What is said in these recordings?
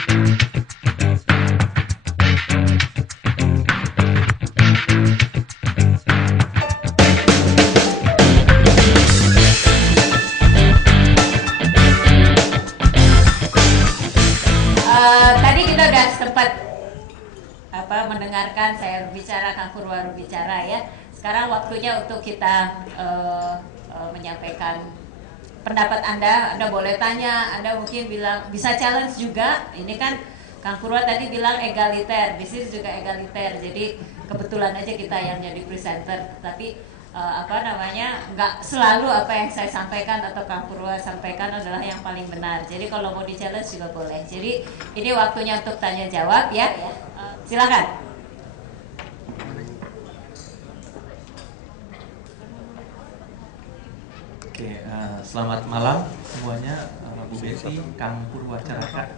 Tadi kita udah sempat mendengarkan saya berbicara, Kang Purwa berbicara ya. Sekarang waktunya untuk kita menyampaikan pendapat Anda. Anda boleh tanya, Anda mungkin bilang bisa challenge juga. Ini kan Kang Purwa tadi bilang egaliter, bisnis juga egaliter. Jadi kebetulan aja kita yang jadi presenter. Tapi nggak selalu apa yang saya sampaikan atau Kang Purwa sampaikan adalah yang paling benar. Jadi kalau mau di challenge juga boleh. Jadi ini waktunya untuk tanya jawab ya. Silakan. Oke, selamat malam semuanya, Bu Betty, Kang Purwa Caraka.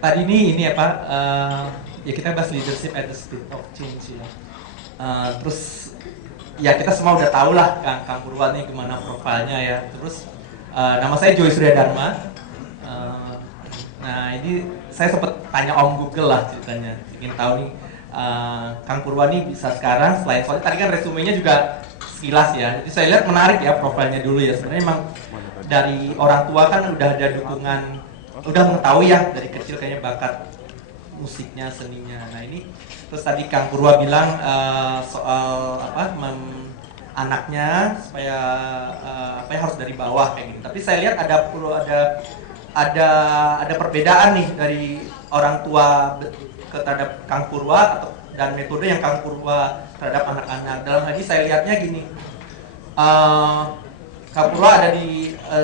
Tadi ini ya Pak, ya kita bahas leadership at the speed of change ya. Terus ya kita semua udah tahu lah Kang Purwa nih gimana profilnya ya. Terus nama saya Joy Surya Dharma. Nah ini saya sempat tanya Om Google lah ceritanya, ingin tahu nih Kang Purwa nih bisa sekarang selain soalnya tadi kan resumenya juga sekilas ya. Jadi saya lihat menarik ya profilnya dulu ya. Sebenarnya memang dari orang tua kan udah ada dukungan, udah mengetahui ya dari kecil kayaknya bakat musiknya, seninya. Nah ini terus tadi Kang Purwa bilang soal anaknya supaya harus dari bawah kayak gitu. Tapi saya lihat ada perbedaan nih dari orang tua terhadap Kang Purwa dan metode yang Kang Purwa terhadap anak-anak. Dalam hal ini saya lihatnya gini, Kang Purwa ada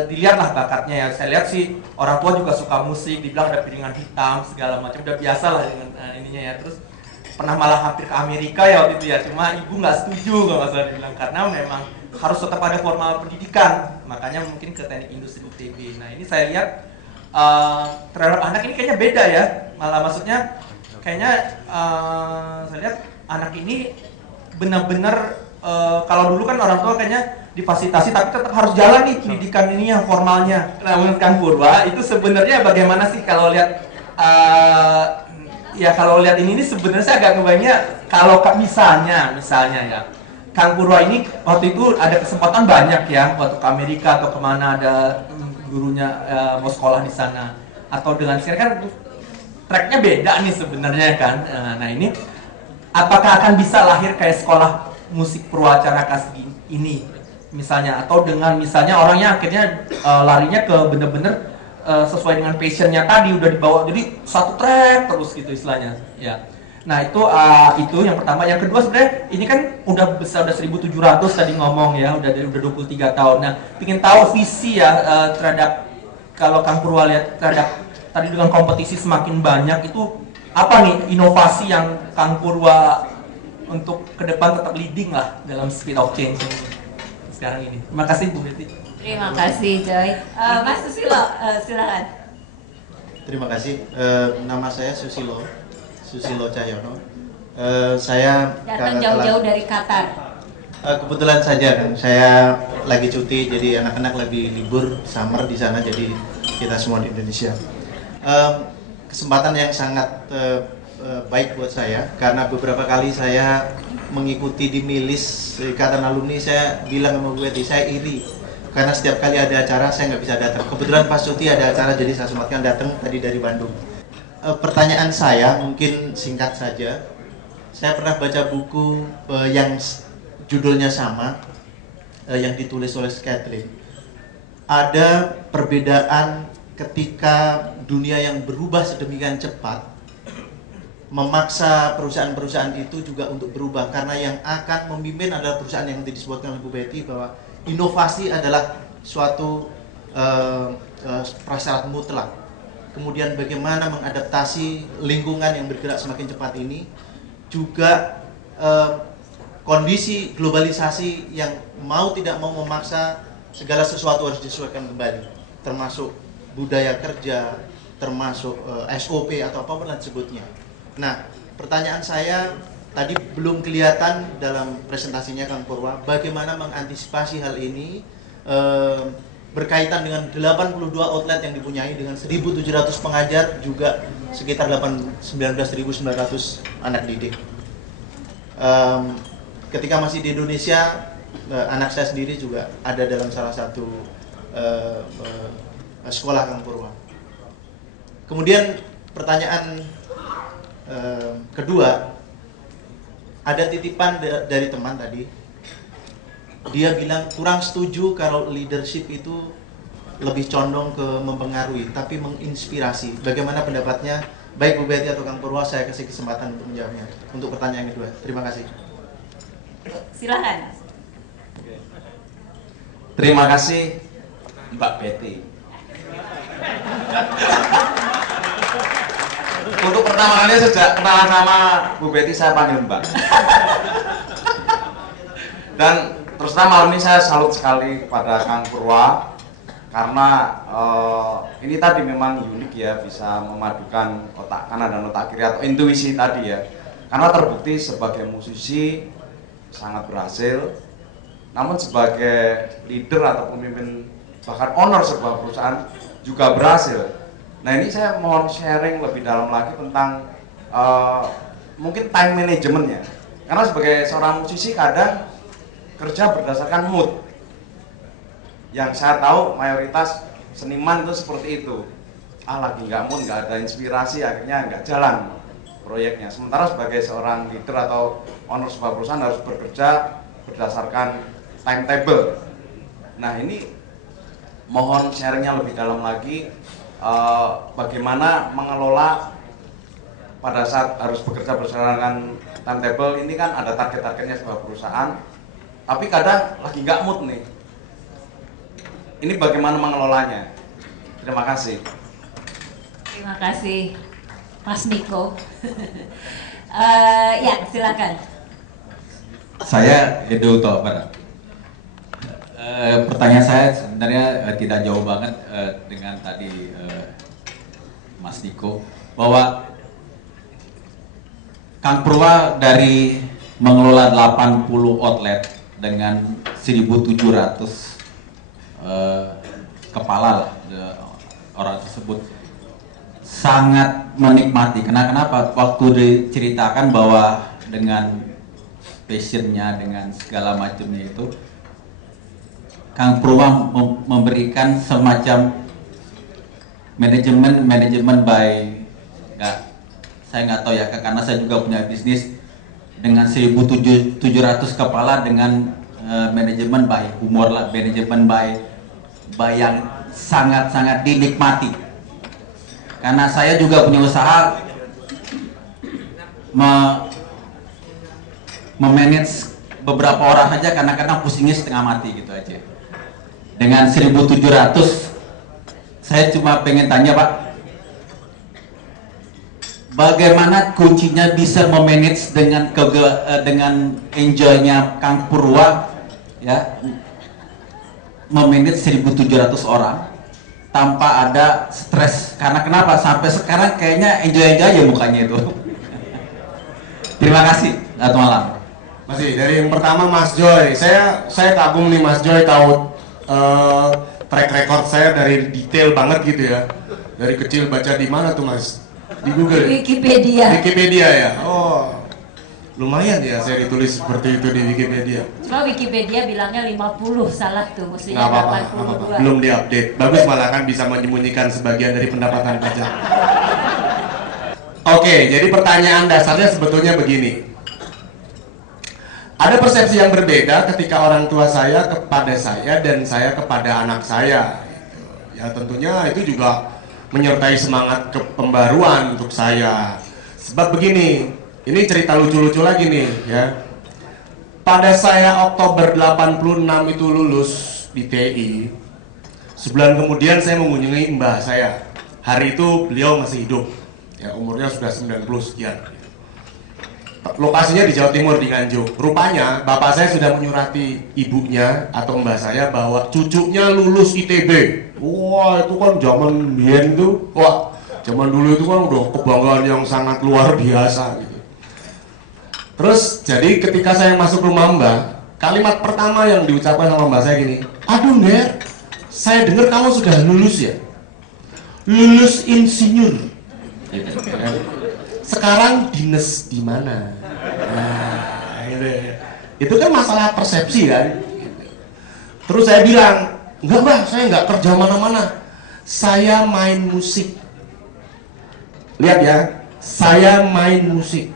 dilihat lah bakatnya ya. Saya lihat sih orang tua juga suka musik, dibilang ada piringan hitam segala macam, udah biasa lah dengan ininya ya. Terus pernah malah hampir ke Amerika ya waktu itu ya, cuma ibu nggak setuju kalau saya bilang karena memang harus tetap ada formal pendidikan, makanya mungkin ke teknik industri UTB. Nah ini saya lihat terhadap anak ini kayaknya beda ya, malah maksudnya kayaknya saya lihat anak ini benar-benar kalau dulu kan orang tua kayaknya difasilitasi tapi tetap harus jalan nih pendidikan ini yang formalnya. Nah menurut Kang Purwa itu sebenarnya bagaimana sih kalau lihat kalau lihat ini sebenarnya saya agak kebayangnya kalau misalnya ya Kang Purwa ini waktu itu ada kesempatan banyak ya waktu ke Amerika atau kemana ada gurunya mau sekolah di sana, atau dengan sekarang kan tracknya beda nih sebenarnya kan. Nah ini apakah akan bisa lahir kayak sekolah musik Purwacaraka ini misalnya, atau dengan misalnya orangnya akhirnya larinya ke bener-bener sesuai dengan passionnya tadi udah dibawa jadi satu track terus gitu istilahnya ya. Nah itu yang pertama. Yang kedua sebenarnya ini kan udah besar, udah 1700 tadi ngomong ya, udah 23 tahun. Nah ingin tahu visi ya terhadap, kalau Kang Purwa lihat terhadap tadi dengan kompetisi semakin banyak itu apa nih inovasi yang Kang Purwa untuk ke depan tetap leading lah dalam speed of change sekarang ini. Terima kasih Bu Betty. Terima kasih Joy. Mas Susilo, silakan. Terima kasih. Nama saya Susilo Cahyono. Saya datang jauh-jauh dari Qatar. Kebetulan saja kan, saya lagi cuti, jadi anak-anak lagi libur summer di sana, jadi kita semua di Indonesia. Kesempatan yang sangat baik buat saya, karena beberapa kali saya mengikuti di Milis Ikatan Alumni. Saya bilang sama Bu Betty, saya iri karena setiap kali ada acara saya nggak bisa datang. Kebetulan pas cuti ada acara, jadi saya sempatkan datang tadi dari Bandung. Pertanyaan saya mungkin singkat saja. Saya pernah baca buku yang judulnya sama, yang ditulis oleh Kathleen. Ada perbedaan ketika dunia yang berubah sedemikian cepat memaksa perusahaan-perusahaan itu juga untuk berubah, karena yang akan memimpin adalah perusahaan yang disebutkan oleh Bu Betty bahwa inovasi adalah suatu prasyarat mutlak. Kemudian bagaimana mengadaptasi lingkungan yang bergerak semakin cepat ini, juga kondisi globalisasi yang mau tidak mau memaksa segala sesuatu harus disesuaikan kembali, termasuk budaya kerja, termasuk SOP atau apapun disebutnya. Nah, pertanyaan saya tadi belum kelihatan dalam presentasinya Kang Purwa, bagaimana mengantisipasi hal ini berkaitan dengan 82 outlet yang dipunyai dengan 1.700 pengajar, juga sekitar 19.900 anak didik. Ketika masih di Indonesia, anak saya sendiri juga ada dalam salah satu sekolah Kang Purwa. Kemudian pertanyaan kedua, ada titipan dari teman tadi. Dia bilang kurang setuju kalau leadership itu lebih condong ke mempengaruhi, tapi menginspirasi. Bagaimana pendapatnya? Baik Bu Betty atau Kang Purwa, saya kasih kesempatan untuk menjawabnya. Untuk pertanyaan kedua, terima kasih. Silakan. Terima kasih Mbak Betty. Untuk pertama kali sejak kenalan sama Bu Betty saya panggil Mbak. Dan terus terang malam ini saya salut sekali kepada Kang Purwa karena ini tadi memang unik ya, bisa memadukan otak kanan dan otak kiri atau intuisi tadi ya. Karena terbukti sebagai musisi sangat berhasil, namun sebagai leader atau pemimpin bahkan owner sebuah perusahaan juga berhasil. Nah ini saya mohon sharing lebih dalam lagi tentang mungkin time managementnya. Karena sebagai seorang musisi kadang kerja berdasarkan mood. Yang saya tahu mayoritas seniman itu seperti itu. Lagi nggak mood, nggak ada inspirasi, akhirnya nggak jalan proyeknya. Sementara sebagai seorang leader atau owner sebuah perusahaan harus bekerja berdasarkan timetable. Nah ini mohon sharingnya lebih dalam lagi. Bagaimana mengelola pada saat harus bekerja berdasarkan timetable. Ini kan ada target-targetnya sebuah perusahaan, tapi kadang lagi nggak mood nih. Ini bagaimana mengelolanya? Terima kasih. Terima kasih Mas Niko. Ya silakan. Saya Edo Barat. Pertanyaan saya sebenarnya tidak jauh banget dengan tadi Mas Niko, bahwa Kang Purwa dari mengelola 80 outlet dengan 1.700 kepala lah, orang tersebut sangat menikmati. Kenapa? Waktu diceritakan bahwa dengan passionnya, dengan segala macamnya itu, Kang Purwa memberikan semacam manajemen saya nggak tahu ya, karena saya juga punya bisnis dengan 1.700 kepala, dengan manajemen by humor lah, manajemen by yang sangat-sangat dinikmati. Karena saya juga punya usaha memanage beberapa orang aja, kadang-kadang pusingnya setengah mati gitu aja. Dengan 1.700, saya cuma pengen tanya Pak, bagaimana kuncinya bisa memanage dengan enjoy-nya Kang Purwa ya, memanage 1.700 orang tanpa ada stres? Karena kenapa? Sampai sekarang kayaknya enjoy aja mukanya itu. Terima kasih. Selamat malam. Masih dari yang pertama Mas Joy, saya kagum nih Mas Joy, tahu track record saya dari detail banget gitu ya. Dari kecil baca di mana tuh Mas? Di Google. Wikipedia. Wikipedia ya. Oh, lumayan ya saya ditulis seperti itu di Wikipedia. Cuma Wikipedia bilangnya 50, salah tuh, mestinya Nggak apa-apa, 82. belum diupdate. Bagus, malah kan bisa menyembunyikan sebagian dari pendapatan pajak. Oke, jadi pertanyaan dasarnya sebetulnya begini. Ada persepsi yang berbeda ketika orang tua saya kepada saya dan saya kepada anak saya. Ya tentunya itu juga menyertai semangat kepembaruan untuk saya. Sebab begini, ini cerita lucu-lucu lagi nih ya. Pada saya Oktober 86 itu lulus di TI. Sebulan kemudian saya mengunjungi mbah saya. Hari itu beliau masih hidup. Ya, umurnya sudah 90 sekian. Lokasinya di Jawa Timur, di Nganjuk. Rupanya bapak saya sudah menyurati ibunya atau mbah saya bahwa cucunya lulus ITB. Wah, itu kan zaman dulu tuh. Wah, zaman dulu itu kan udah kebanggaan yang sangat luar biasa gitu. Terus jadi ketika saya masuk rumah mbah, kalimat pertama yang diucapkan sama mbah saya gini, "Aduh, Nger, saya dengar kamu sudah lulus ya, lulus insinyur. Gitu, kan? Sekarang dinas di mana? Nah, gitu. Itu kan masalah persepsi kan. Terus saya bilang, enggak Mbak, saya nggak kerja mana-mana, saya main musik. Lihat ya, saya main musik.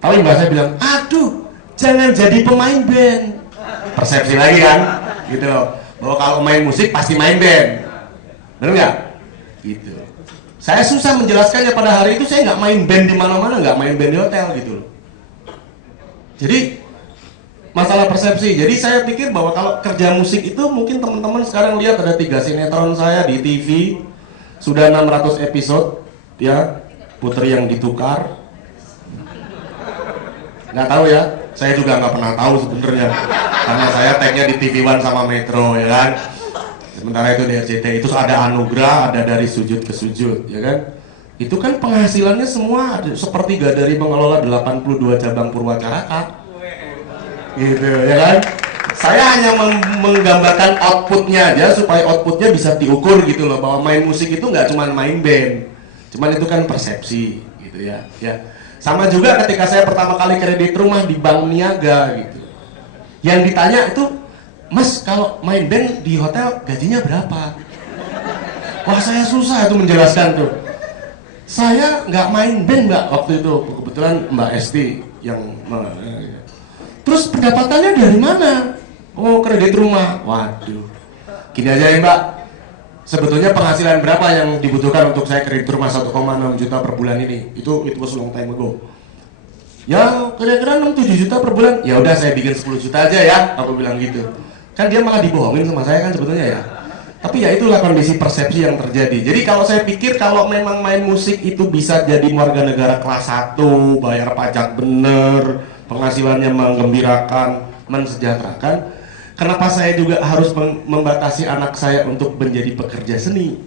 Tapi Mbak saya bilang, aduh, jangan jadi pemain band. Persepsi lagi kan, gitu. Bahwa kalau main musik pasti main band, benar nggak? Gitu. Saya susah menjelaskannya pada hari itu. Saya nggak main band di mana-mana, nggak main band di hotel gitu loh. Jadi masalah persepsi. Jadi saya pikir bahwa kalau kerja musik itu mungkin teman-teman sekarang lihat ada 3 sinetron saya di TV, sudah 600 episode, ya, Putri yang ditukar. Nggak tahu ya, saya juga nggak pernah tahu sebenarnya, karena saya tag-nya di TV One sama Metro, ya kan. Sementara itu di RCTI itu ada anugerah, ada dari sujud ke sujud, ya kan. Itu kan penghasilannya semua sepertiga dari mengelola 82 cabang Purwacaraka. Gitu, ya kan. Saya hanya menggambarkan outputnya aja supaya outputnya bisa diukur gitu loh, bahwa main musik itu nggak cuma main band, cuman itu kan persepsi gitu ya. Ya. Sama juga ketika saya pertama kali kredit rumah di Bank Niaga gitu. Yang ditanya itu, Mas, kalau main band di hotel gajinya berapa? Wah, saya susah itu menjelaskan tuh. Saya nggak main band Mbak waktu itu, kebetulan Mbak Esti yang terus pendapatannya dari mana? Oh, kredit rumah. Waduh. Gini aja ya Mbak, sebetulnya penghasilan berapa yang dibutuhkan untuk saya kredit rumah 1,6 juta per bulan ini? Itu was long time ago. Ya kira-kira 6-7 juta per bulan. Ya udah saya bikin 10 juta aja ya, aku bilang gitu. Kan dia malah dibohongin sama saya kan sebetulnya ya. Tapi ya itulah kondisi persepsi yang terjadi. Jadi kalau saya pikir kalau memang main musik itu bisa jadi warga negara kelas 1, bayar pajak bener, penghasilannya menggembirakan, mensejahterakan, kenapa saya juga harus membatasi anak saya untuk menjadi pekerja seni?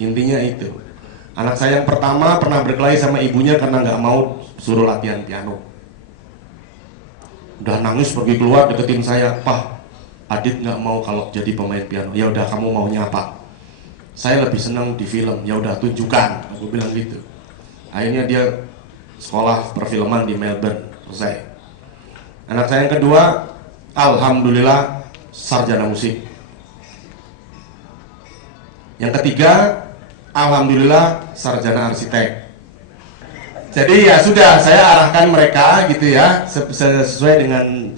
Intinya itu. Anak saya yang pertama pernah berkelahi sama ibunya karena nggak mau suruh latihan piano. Udah nangis pergi keluar deketin saya, Pak, Adit nggak mau kalau jadi pemain piano. Ya udah, kamu maunya apa? Saya lebih senang di film. Ya udah, tunjukkan. Aku bilang gitu. Akhirnya dia sekolah perfilman di Melbourne. Selesai. Anak saya yang kedua, alhamdulillah sarjana musik. Yang ketiga, alhamdulillah sarjana arsitek. Jadi ya sudah, saya arahkan mereka gitu ya, sesuai dengan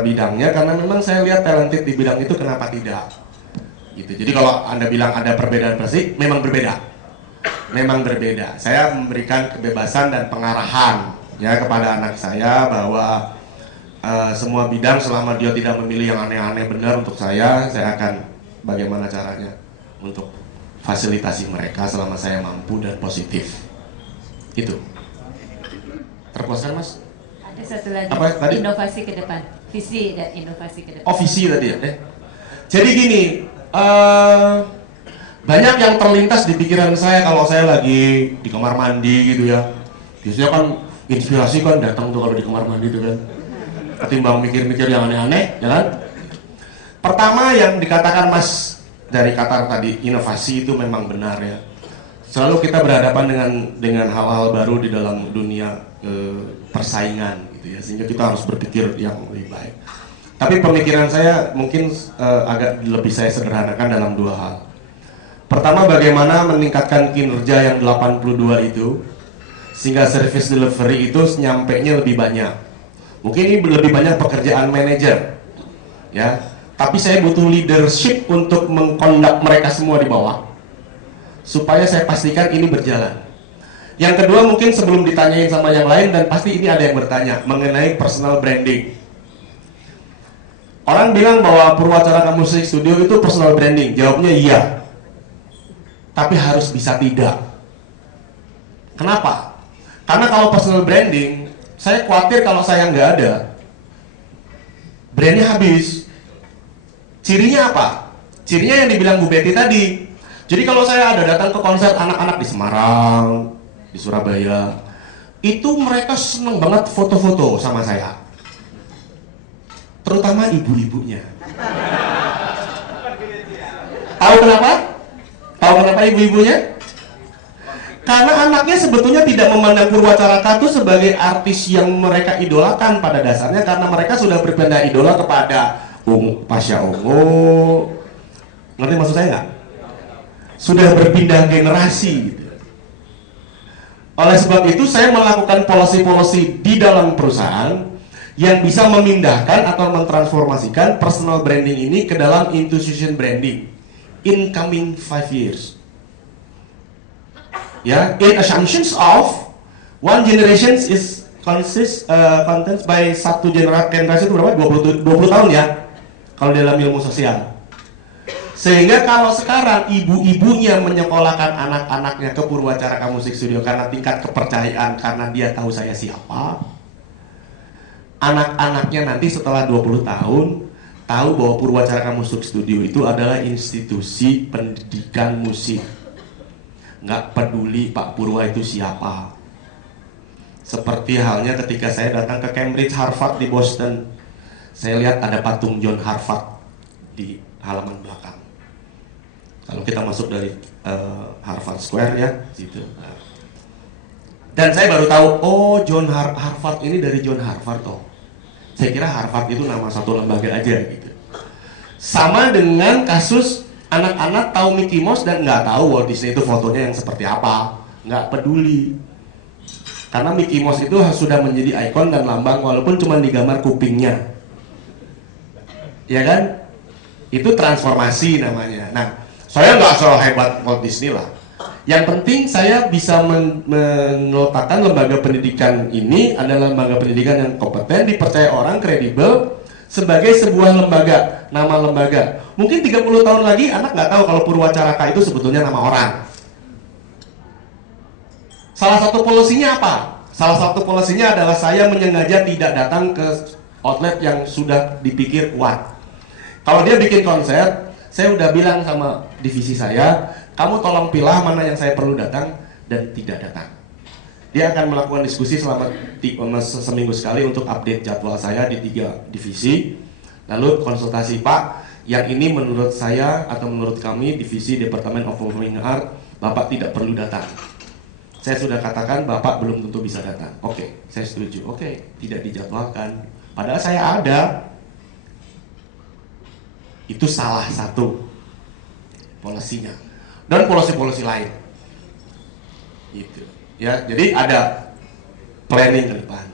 bidangnya, karena memang saya lihat talented di bidang itu, kenapa tidak gitu. Jadi kalau Anda bilang ada perbedaan persik, memang berbeda, memang berbeda. Saya memberikan kebebasan dan pengarahan ya kepada anak saya bahwa semua bidang selama dia tidak memilih yang aneh-aneh benar untuk saya akan bagaimana caranya untuk fasilitasi mereka selama saya mampu dan positif. Itu. Terpuaskan Mas? Ada satu lagi, apa, tadi? Inovasi ke depan, visi dan inovasi ke depan. Oh, visi tadi ya? Jadi gini, banyak yang terlintas di pikiran saya kalau saya lagi di kamar mandi gitu ya. Biasanya kan inspirasi kan datang tuh kalau di kamar mandi itu kan, ketimbang mikir-mikir yang aneh-aneh, ya kan? Pertama yang dikatakan Mas dari Qatar tadi, inovasi itu memang benar ya. Selalu kita berhadapan dengan hal-hal baru di dalam dunia persaingan gitu ya, sehingga kita harus berpikir yang lebih baik. Tapi pemikiran saya mungkin agak lebih saya sederhanakan dalam 2 hal. Pertama, bagaimana meningkatkan kinerja yang 82 itu sehingga service delivery itu nyampainya lebih banyak. Mungkin ini lebih banyak pekerjaan manajer ya, tapi saya butuh leadership untuk mengkondak mereka semua di bawah supaya saya pastikan ini berjalan. Yang kedua, mungkin sebelum ditanyain sama yang lain, dan pasti ini ada yang bertanya mengenai personal branding. Orang bilang bahwa Purwacaraka Music Studio itu personal branding. Jawabnya iya, tapi harus bisa tidak. Kenapa? Karena kalau personal branding, saya khawatir kalau saya nggak ada, brandnya habis. Cirinya apa? Cirinya yang dibilang Bu Betty tadi. Jadi kalau saya ada datang ke konser anak-anak di Semarang, di Surabaya, itu mereka seneng banget foto-foto sama saya, terutama ibu-ibunya. Tahu kenapa? Tahu kenapa ibu-ibunya? Karena anaknya sebetulnya tidak memandang Purwacaraka itu sebagai artis yang mereka idolakan pada dasarnya, karena mereka sudah berpindah idola kepada Pasha Ungu. Ngerti maksud saya nggak? Sudah berpindah generasi gitu. Oleh sebab itu saya melakukan policy-policy di dalam perusahaan yang bisa memindahkan atau mentransformasikan personal branding ini ke dalam institution branding in coming 5 years. Ya, in assumptions of one generation is contains by satu generasi itu berapa? 20 tahun ya, kalau dalam ilmu sosial. Sehingga kalau sekarang ibu-ibunya menyekolahkan anak-anaknya ke Purwacaraka Music Studio karena tingkat kepercayaan, karena dia tahu saya siapa, anak-anaknya nanti setelah 20 tahun tahu bahwa Purwacaraka Music Studio itu adalah institusi pendidikan musik. Nggak peduli Pak Purwa itu siapa. Seperti halnya ketika saya datang ke Cambridge, Harvard di Boston, saya lihat ada patung John Harvard di halaman belakang. Kalau kita masuk dari Harvard Square ya, gitu. Dan saya baru tahu, oh John Harvard ini dari John Harvard toh. Saya kira Harvard itu nama satu lembaga aja gitu. Sama dengan kasus anak-anak tahu Mickey Mouse dan nggak tahu Walt Disney itu fotonya yang seperti apa, nggak peduli. Karena Mickey Mouse itu sudah menjadi ikon dan lambang walaupun cuma digambar kupingnya, ya kan? Itu transformasi namanya. Nah, saya nggak sehebat Walt Disney lah. Yang penting saya bisa meletakkan lembaga pendidikan ini adalah lembaga pendidikan yang kompeten, dipercaya orang, kredibel, sebagai sebuah lembaga, nama lembaga. Mungkin 30 tahun lagi anak nggak tahu kalau Purwacaraka itu sebetulnya nama orang. Salah satu polisinya apa? Salah satu polisinya adalah saya menyengaja tidak datang ke outlet yang sudah dipikir kuat. Kalau dia bikin konser, saya udah bilang sama divisi saya, kamu tolong pilah mana yang saya perlu datang dan tidak datang. Dia akan melakukan diskusi selama seminggu sekali untuk update jadwal saya di 3 divisi. Lalu konsultasi, Pak, yang ini menurut saya atau menurut kami divisi Departemen of Performing Art, Bapak tidak perlu datang. Saya sudah katakan Bapak belum tentu bisa datang. Oke, saya setuju. Oke, tidak dijadwalkan. Padahal saya ada. Itu salah satu polisinya. Dan polisi-polisi lain. Gitu. Ya, jadi ada planning ke depan.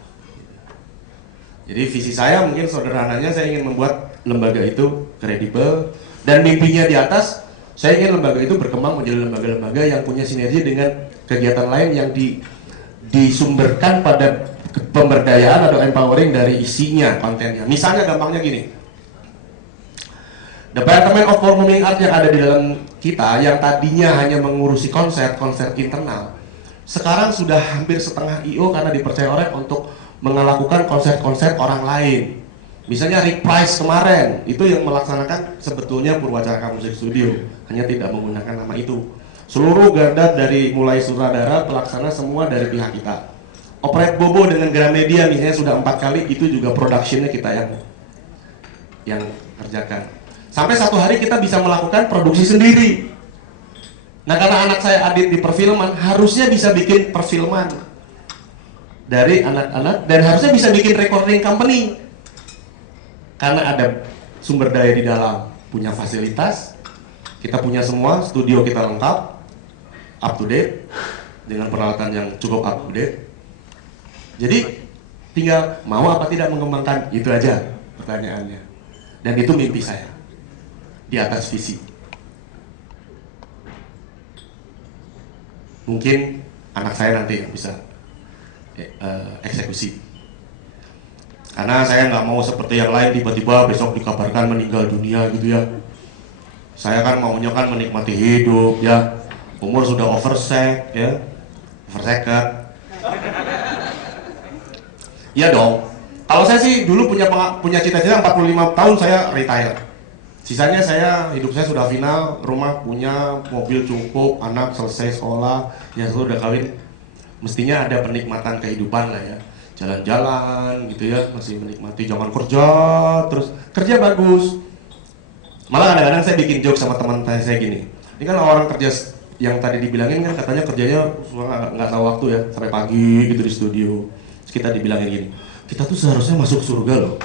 Jadi visi saya mungkin sederhananya saya ingin membuat lembaga itu kredibel dan mimpinya di atas saya ingin lembaga itu berkembang menjadi lembaga-lembaga yang punya sinergi dengan kegiatan lain yang disumberkan pada pemberdayaan atau empowering dari isinya, kontennya. Misalnya gampangnya gini, Department of Performing Art yang ada di dalam kita yang tadinya hanya mengurusi konser internal, sekarang sudah hampir setengah IO karena dipercaya orang untuk melakukan konser-konser orang lain. Misalnya Rick Price kemarin, itu yang melaksanakan sebetulnya Purwacaraka Music Studio, hanya tidak menggunakan nama itu. Seluruh garda dari mulai sutradara, pelaksana semua dari pihak kita. Operate Bobo dengan Gramedia misalnya sudah 4 kali, itu juga productionnya kita yang kerjakan. Sampai satu hari kita bisa melakukan produksi sendiri. Nah, karena anak saya Adit di perfilman, harusnya bisa bikin perfilman dari anak-anak dan harusnya bisa bikin recording company. Karena ada sumber daya di dalam, punya fasilitas, kita punya semua, studio kita lengkap, up to date, dengan peralatan yang cukup up to date. Jadi tinggal mau apa tidak mengembangkan, itu aja pertanyaannya. Dan itu mimpi saya, di atas visi. Mungkin anak saya nanti yang bisa eksekusi. Karena saya nggak mau seperti yang lain tiba-tiba besok dikabarkan meninggal dunia gitu ya. Saya kan maunya kan menikmati hidup ya. Umur sudah oversek ya, overseket. Iya dong. Kalau saya sih dulu punya cita-cita 45 tahun saya retire. Sisanya hidup saya sudah final, rumah punya, mobil cukup, anak selesai sekolah, yang satu udah kawin. Mestinya ada penikmatan kehidupan lah ya. Jalan-jalan gitu ya, masih menikmati, jangan kerja terus, kerja bagus Malah kadang-kadang saya bikin joke sama teman saya gini. Ini kan orang kerja yang tadi dibilangin kan katanya kerjanya nggak tahu waktu ya, sampai pagi gitu di studio. Terus kita dibilangin gini, kita tuh seharusnya masuk surga loh.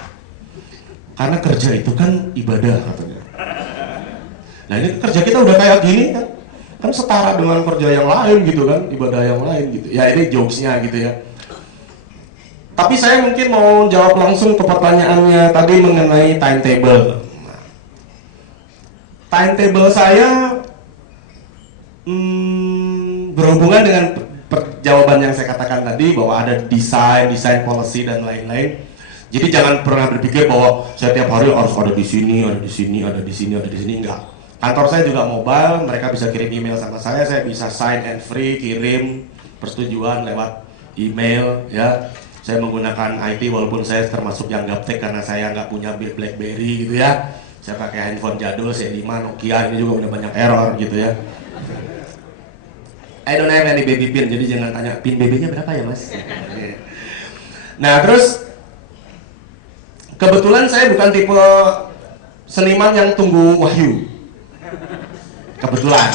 Karena kerja itu kan ibadah katanya. Nah ini kerja kita udah kayak gini kan setara dengan kerja yang lain gitu kan, ibadah yang lain gitu. Ya ini jokesnya gitu ya. Tapi saya mungkin mau jawab langsung ke pertanyaannya tadi mengenai timetable. Timetable saya berhubungan dengan jawaban yang saya katakan tadi bahwa ada desain policy dan lain-lain. Jadi jangan pernah berpikir bahwa saya tiap hari harus ada di sini, ada di sini, ada di sini, ada di sini, enggak. Kantor saya juga mobile, mereka bisa kirim email sama saya bisa sign and free, kirim persetujuan lewat email ya. Saya menggunakan IT walaupun saya termasuk yang gaptek karena saya nggak punya BlackBerry gitu ya. Saya pakai handphone jadul C5 Nokia, ini juga udah banyak error gitu ya. I don't have any baby pin, jadi jangan tanya pin BB-nya berapa ya mas. Nah terus kebetulan saya bukan tipe seniman yang tunggu wahyu. Kebetulan.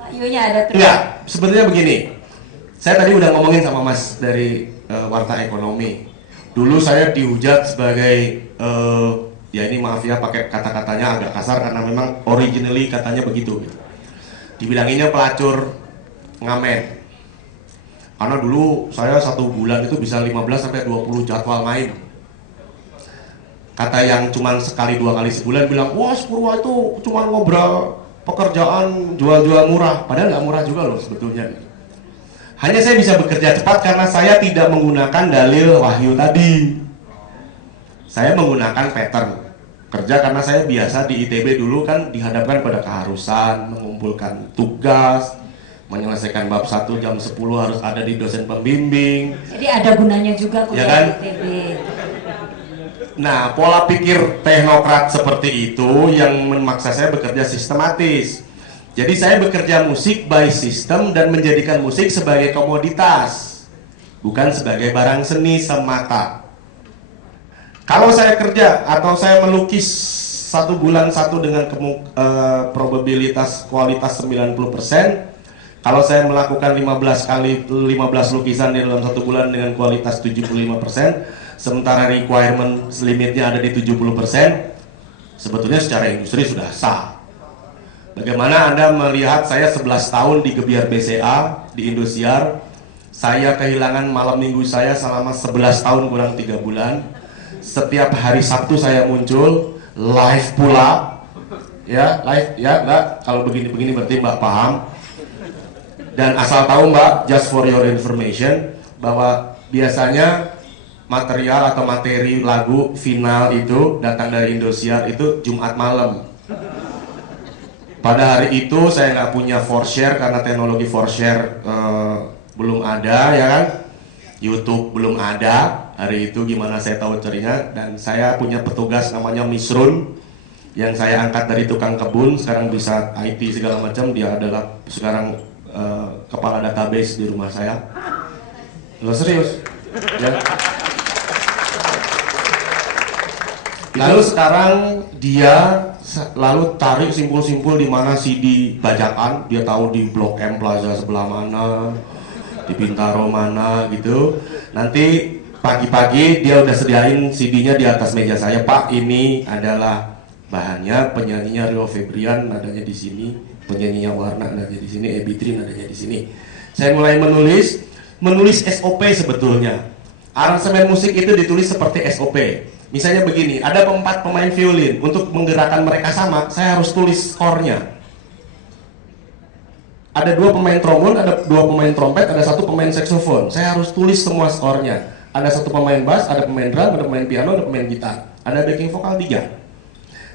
Wahyunya ada terus. Enggak, sebetulnya begini. Saya tadi udah ngomongin sama mas dari Warta Ekonomi. Dulu saya dihujat sebagai ya ini maaf ya pakai kata-katanya agak kasar karena memang originally katanya begitu gitu. Dibilanginnya pelacur ngamen. Karena dulu saya 1 bulan itu bisa 15-20 jadwal main. Kata yang cuman sekali 2 kali sebulan bilang, wah Purwa itu cuma ngobrol pekerjaan jual-jual murah. Padahal nggak murah juga loh sebetulnya. Hanya saya bisa bekerja cepat karena saya tidak menggunakan dalil wahyu tadi. Saya menggunakan pattern kerja karena saya biasa di ITB dulu kan dihadapkan pada keharusan mengumpulkan tugas, menyelesaikan bab 1 jam 10 harus ada di dosen pembimbing. Jadi ada gunanya juga kuliah ya kan? di ITB. Nah, pola pikir teknokrat seperti itu yang memaksa saya bekerja sistematis. Jadi saya bekerja musik by system dan menjadikan musik sebagai komoditas, bukan sebagai barang seni semata. Kalau saya kerja atau saya melukis 1 bulan 1 dengan probabilitas kualitas 90%, kalau saya melakukan 15 lukisan di dalam 1 bulan dengan kualitas 75%, sementara requirement limitnya ada di 70%, sebetulnya secara industri sudah sah. Bagaimana Anda melihat saya 11 tahun di Gebiar BCA, di Indosiar, saya kehilangan malam minggu saya selama 11 tahun kurang 3 bulan. Setiap hari Sabtu saya muncul live pula, ya live ya Mbak. Kalau begini-begini berarti Mbak paham. Dan asal tahu Mbak, just for your information, bahwa biasanya material atau materi lagu final itu datang dari Indosiar itu Jumat malam. Pada hari itu saya nggak punya for share karena teknologi for share belum ada ya kan. YouTube belum ada. Hari itu gimana saya tahu cerinya. Dan saya punya petugas namanya Misrun yang saya angkat dari tukang kebun, sekarang bisa IT segala macam. Dia adalah sekarang kepala database di rumah saya. Lo serius ya? Lalu sekarang dia lalu tarik simpul-simpul di mana CD bajakan. Dia tahu di Blok M Plaza sebelah mana, di Bintaro mana gitu. Nanti pagi-pagi dia udah sediain CD-nya di atas meja saya. Pak, ini adalah bahannya, penyanyinya Rio Febrian nadanya di sini, penyanyinya Warna nadanya di sini, Ebitri nadanya di sini. Saya mulai menulis SOP sebetulnya. Aransemen musik itu ditulis seperti SOP. Misalnya begini, ada 4 pemain violin, untuk menggerakkan mereka sama, saya harus tulis skornya. Ada 2 pemain trombon, ada 2 pemain trompet, ada 1 pemain saksofon. Saya harus tulis semua skornya. Ada 1 pemain bass, ada pemain drum, ada pemain piano, ada pemain gitar. Ada backing vokal 3.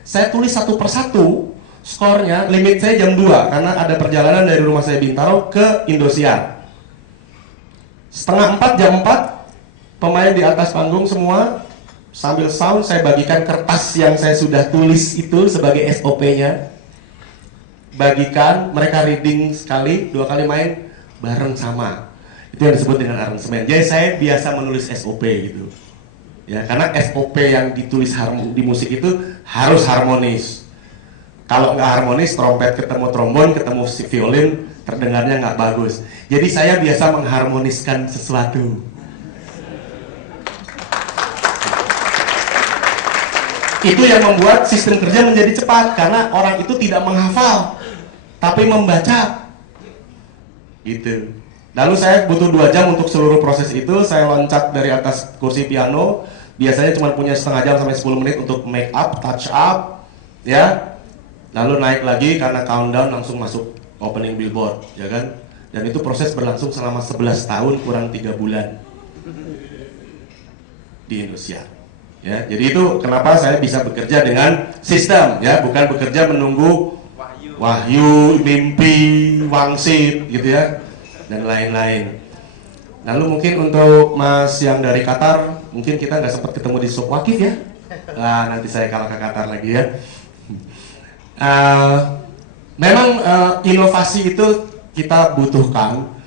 Saya tulis 1 per 1 skornya, limit saya jam 2 karena ada perjalanan dari rumah saya Bintaro ke Indosiar. Setengah 4, jam 4, pemain di atas panggung semua. Sambil sound saya bagikan kertas yang saya sudah tulis itu sebagai SOP-nya. Bagikan, mereka reading sekali, 2 kali main bareng sama. Itu yang disebut dengan aransemen. Jadi saya biasa menulis SOP gitu. Ya, karena SOP yang ditulis di musik itu harus harmonis. Kalau nggak harmonis, trompet ketemu trombon, ketemu si violin, terdengarnya nggak bagus. Jadi saya biasa mengharmoniskan sesuatu. Itu yang membuat sistem kerja menjadi cepat, karena orang itu tidak menghafal, tapi membaca. Gitu. Lalu saya butuh 2 jam untuk seluruh proses itu. Saya loncat dari atas kursi piano. Biasanya cuma punya setengah jam sampai 10 menit untuk make up, touch up, ya. Lalu naik lagi karena countdown langsung masuk opening billboard, ya kan? Dan itu proses berlangsung selama 11 tahun kurang 3 bulan di Indonesia. Ya, jadi itu kenapa saya bisa bekerja dengan sistem, ya, bukan bekerja menunggu wahyu, mimpi, wangsit, gitu ya, dan lain-lain. Lalu mungkin untuk Mas yang dari Qatar, mungkin kita nggak sempat ketemu di Suk Wakif ya. Nah, nanti saya kalau ke Qatar lagi ya. Memang inovasi itu kita butuhkan.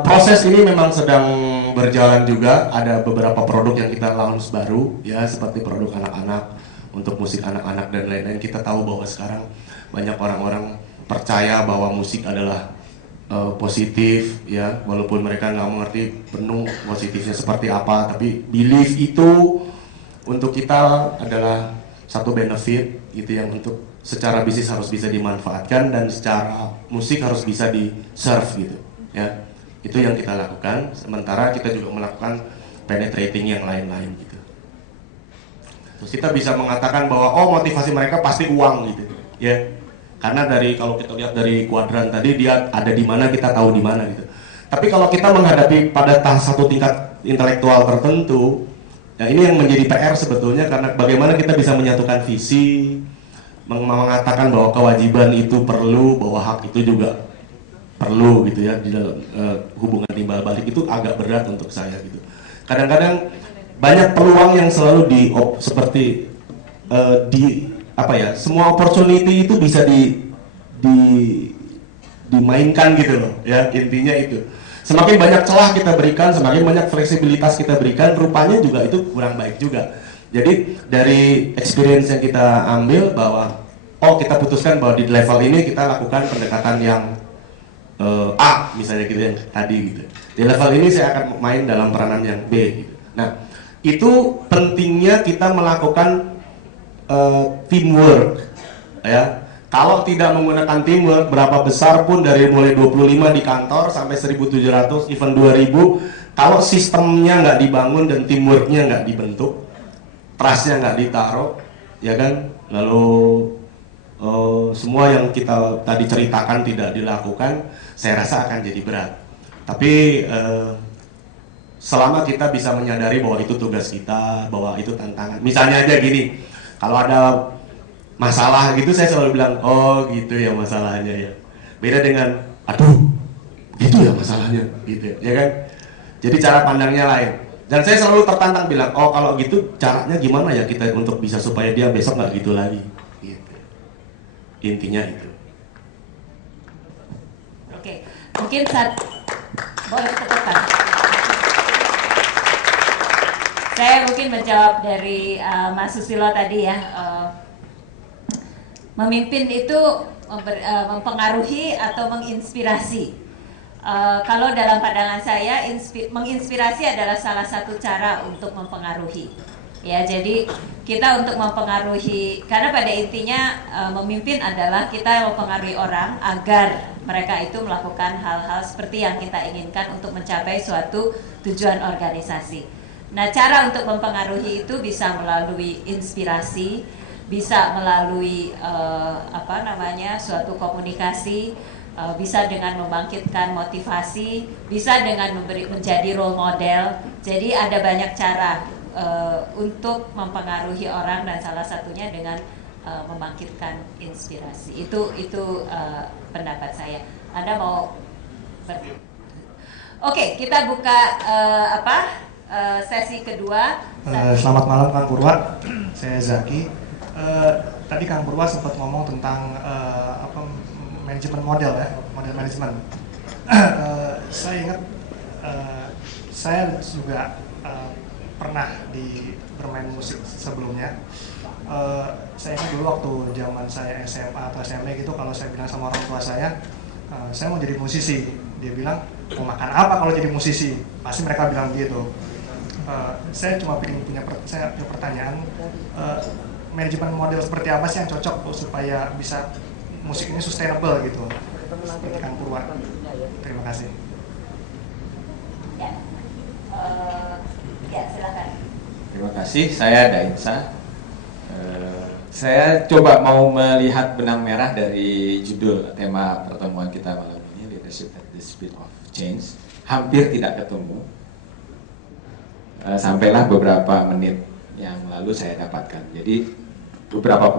Proses ini memang sedang berjalan juga. Ada beberapa produk yang kita launch baru, ya, seperti produk anak-anak untuk musik anak-anak dan lain-lain. Kita tahu bahwa sekarang banyak orang-orang percaya bahwa musik adalah positif, ya, walaupun mereka nggak mengerti penuh positifnya seperti apa, tapi belief itu untuk kita adalah satu benefit gitu, yang untuk secara bisnis harus bisa dimanfaatkan dan secara musik harus bisa di serve gitu, ya. Itu yang kita lakukan. Sementara kita juga melakukan penetrating yang lain-lain gitu. Terus kita bisa mengatakan bahwa oh, motivasi mereka pasti uang gitu, ya. Karena dari kalau kita lihat dari kuadran tadi, dia ada di mana, kita tahu di mana gitu. Tapi kalau kita menghadapi pada satu tingkat intelektual tertentu, ya ini yang menjadi PR sebetulnya, karena bagaimana kita bisa menyatukan visi, mengatakan bahwa kewajiban itu perlu, bahwa hak itu juga perlu gitu ya, di dalam hubungan timbal balik itu agak berat untuk saya gitu. Kadang-kadang banyak peluang yang selalu seperti apa ya, semua opportunity itu bisa dimainkan gitu loh, ya, intinya itu. Semakin banyak celah kita berikan, semakin banyak fleksibilitas kita berikan, rupanya juga itu kurang baik juga. Jadi dari experience yang kita ambil bahwa oh, kita putuskan bahwa di level ini kita lakukan pendekatan yang A misalnya gitu, yang tadi gitu. Di level ini saya akan main dalam peranan yang B gitu. Nah, itu pentingnya kita melakukan teamwork, ya. Kalau tidak menggunakan teamwork, berapa besar pun dari mulai 25 di kantor sampai 1.700, even 2.000, kalau sistemnya nggak dibangun dan teamworknya nggak dibentuk, trustnya nggak ditaruh, ya kan, lalu semua yang kita tadi ceritakan tidak dilakukan, saya rasa akan jadi berat. Tapi selama kita bisa menyadari bahwa itu tugas kita, bahwa itu tantangan. Misalnya aja gini, kalau ada masalah gitu, saya selalu bilang, oh gitu ya masalahnya ya. Beda dengan, aduh, gitu ya masalahnya, gitu ya kan. Jadi cara pandangnya lain. Dan saya selalu tertantang bilang, oh kalau gitu caranya gimana ya kita untuk bisa supaya dia besok nggak gitu lagi. Gitu. Intinya itu. Oke, mungkin boleh tekan. Saya mungkin menjawab dari Mas Susilo tadi ya. Memimpin itu mempengaruhi atau menginspirasi. Kalau dalam pandangan saya, menginspirasi adalah salah satu cara untuk mempengaruhi. Ya, jadi kita untuk mempengaruhi, karena pada intinya memimpin adalah kita mempengaruhi orang agar mereka itu melakukan hal-hal seperti yang kita inginkan untuk mencapai suatu tujuan organisasi. Nah, cara untuk mempengaruhi itu bisa melalui inspirasi, bisa melalui suatu komunikasi, bisa dengan membangkitkan motivasi, bisa dengan menjadi role model. Jadi ada banyak cara untuk mempengaruhi orang, dan salah satunya dengan membangkitkan inspirasi. Itu pendapat saya. Anda mau Oke, kita buka sesi kedua. Selamat malam Kang Purwa, saya Zaki. Tadi Kang Purwa sempat ngomong tentang manajemen model ya, model manajemen. Saya ingat saya juga pernah bermain musik sebelumnya. Saya ingat dulu waktu zaman saya SMA atau SMP gitu, kalau saya bilang sama orang tua saya mau jadi musisi, dia bilang mau makan apa kalau jadi musisi, pasti mereka bilang begitu. Saya cuma punya pertanyaan, manajemen model seperti apa sih yang cocok supaya bisa musik ini sustainable gitu, seperti Kang Purwa. Terima kasih. Ya, silakan. Terima kasih, saya Dainsa. Saya coba mau melihat benang merah dari judul tema pertemuan kita malam ini, Leadership at the Speed of Change. Hampir tidak ketemu. Sampailah beberapa menit yang lalu saya dapatkan. Jadi beberapa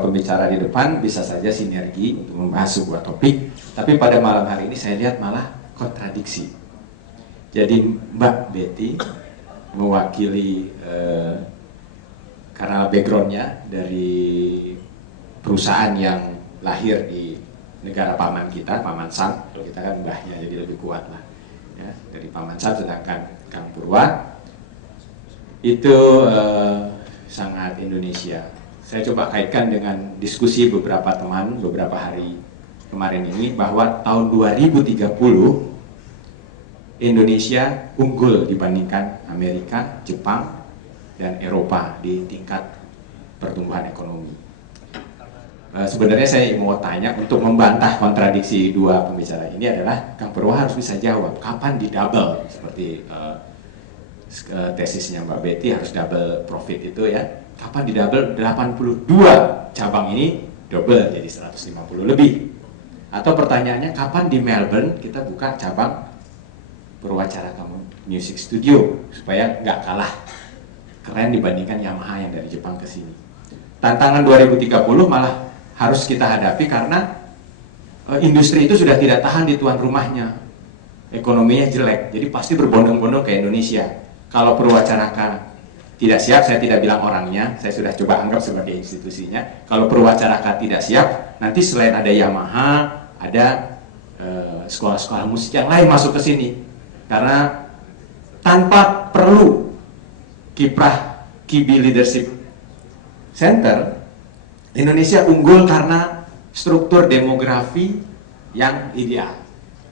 pembicara di depan bisa saja sinergi untuk membahas sebuah topik, tapi pada malam hari ini saya lihat malah kontradiksi. Jadi Mbak Betty mewakili karena backgroundnya dari perusahaan yang lahir di negara paman kita, Paman Sam, kalau kita kan mbahnya jadi lebih kuat lah ya, dari Paman Sam. Sedangkan Kang Purwa itu sangat Indonesia. Saya coba kaitkan dengan diskusi beberapa teman beberapa hari kemarin ini, bahwa tahun 2030 Indonesia unggul dibandingkan Amerika, Jepang, dan Eropa di tingkat pertumbuhan ekonomi. Sebenarnya saya mau tanya untuk membantah kontradiksi dua pembicara ini adalah Kang Purwa harus bisa jawab kapan di double, seperti tesisnya Mbak Betty harus double profit itu ya. Kapan di double 82 cabang ini double jadi 150 lebih. Atau pertanyaannya kapan di Melbourne kita buka cabang Purwacaraka Music Studio supaya nggak kalah keren dibandingkan Yamaha yang dari Jepang ke sini. Tantangan 2030 malah harus kita hadapi karena industri itu sudah tidak tahan di tuan rumahnya. Ekonominya jelek, jadi pasti berbondong-bondong ke Indonesia. Kalau Purwacaraka tidak siap, saya tidak bilang orangnya, saya sudah coba anggap sebagai institusinya. Kalau Purwacaraka tidak siap, nanti selain ada Yamaha, ada sekolah-sekolah musik yang lain masuk ke sini. Karena tanpa perlu kiprah Kibi Leadership Center, Indonesia unggul karena struktur demografi yang ideal.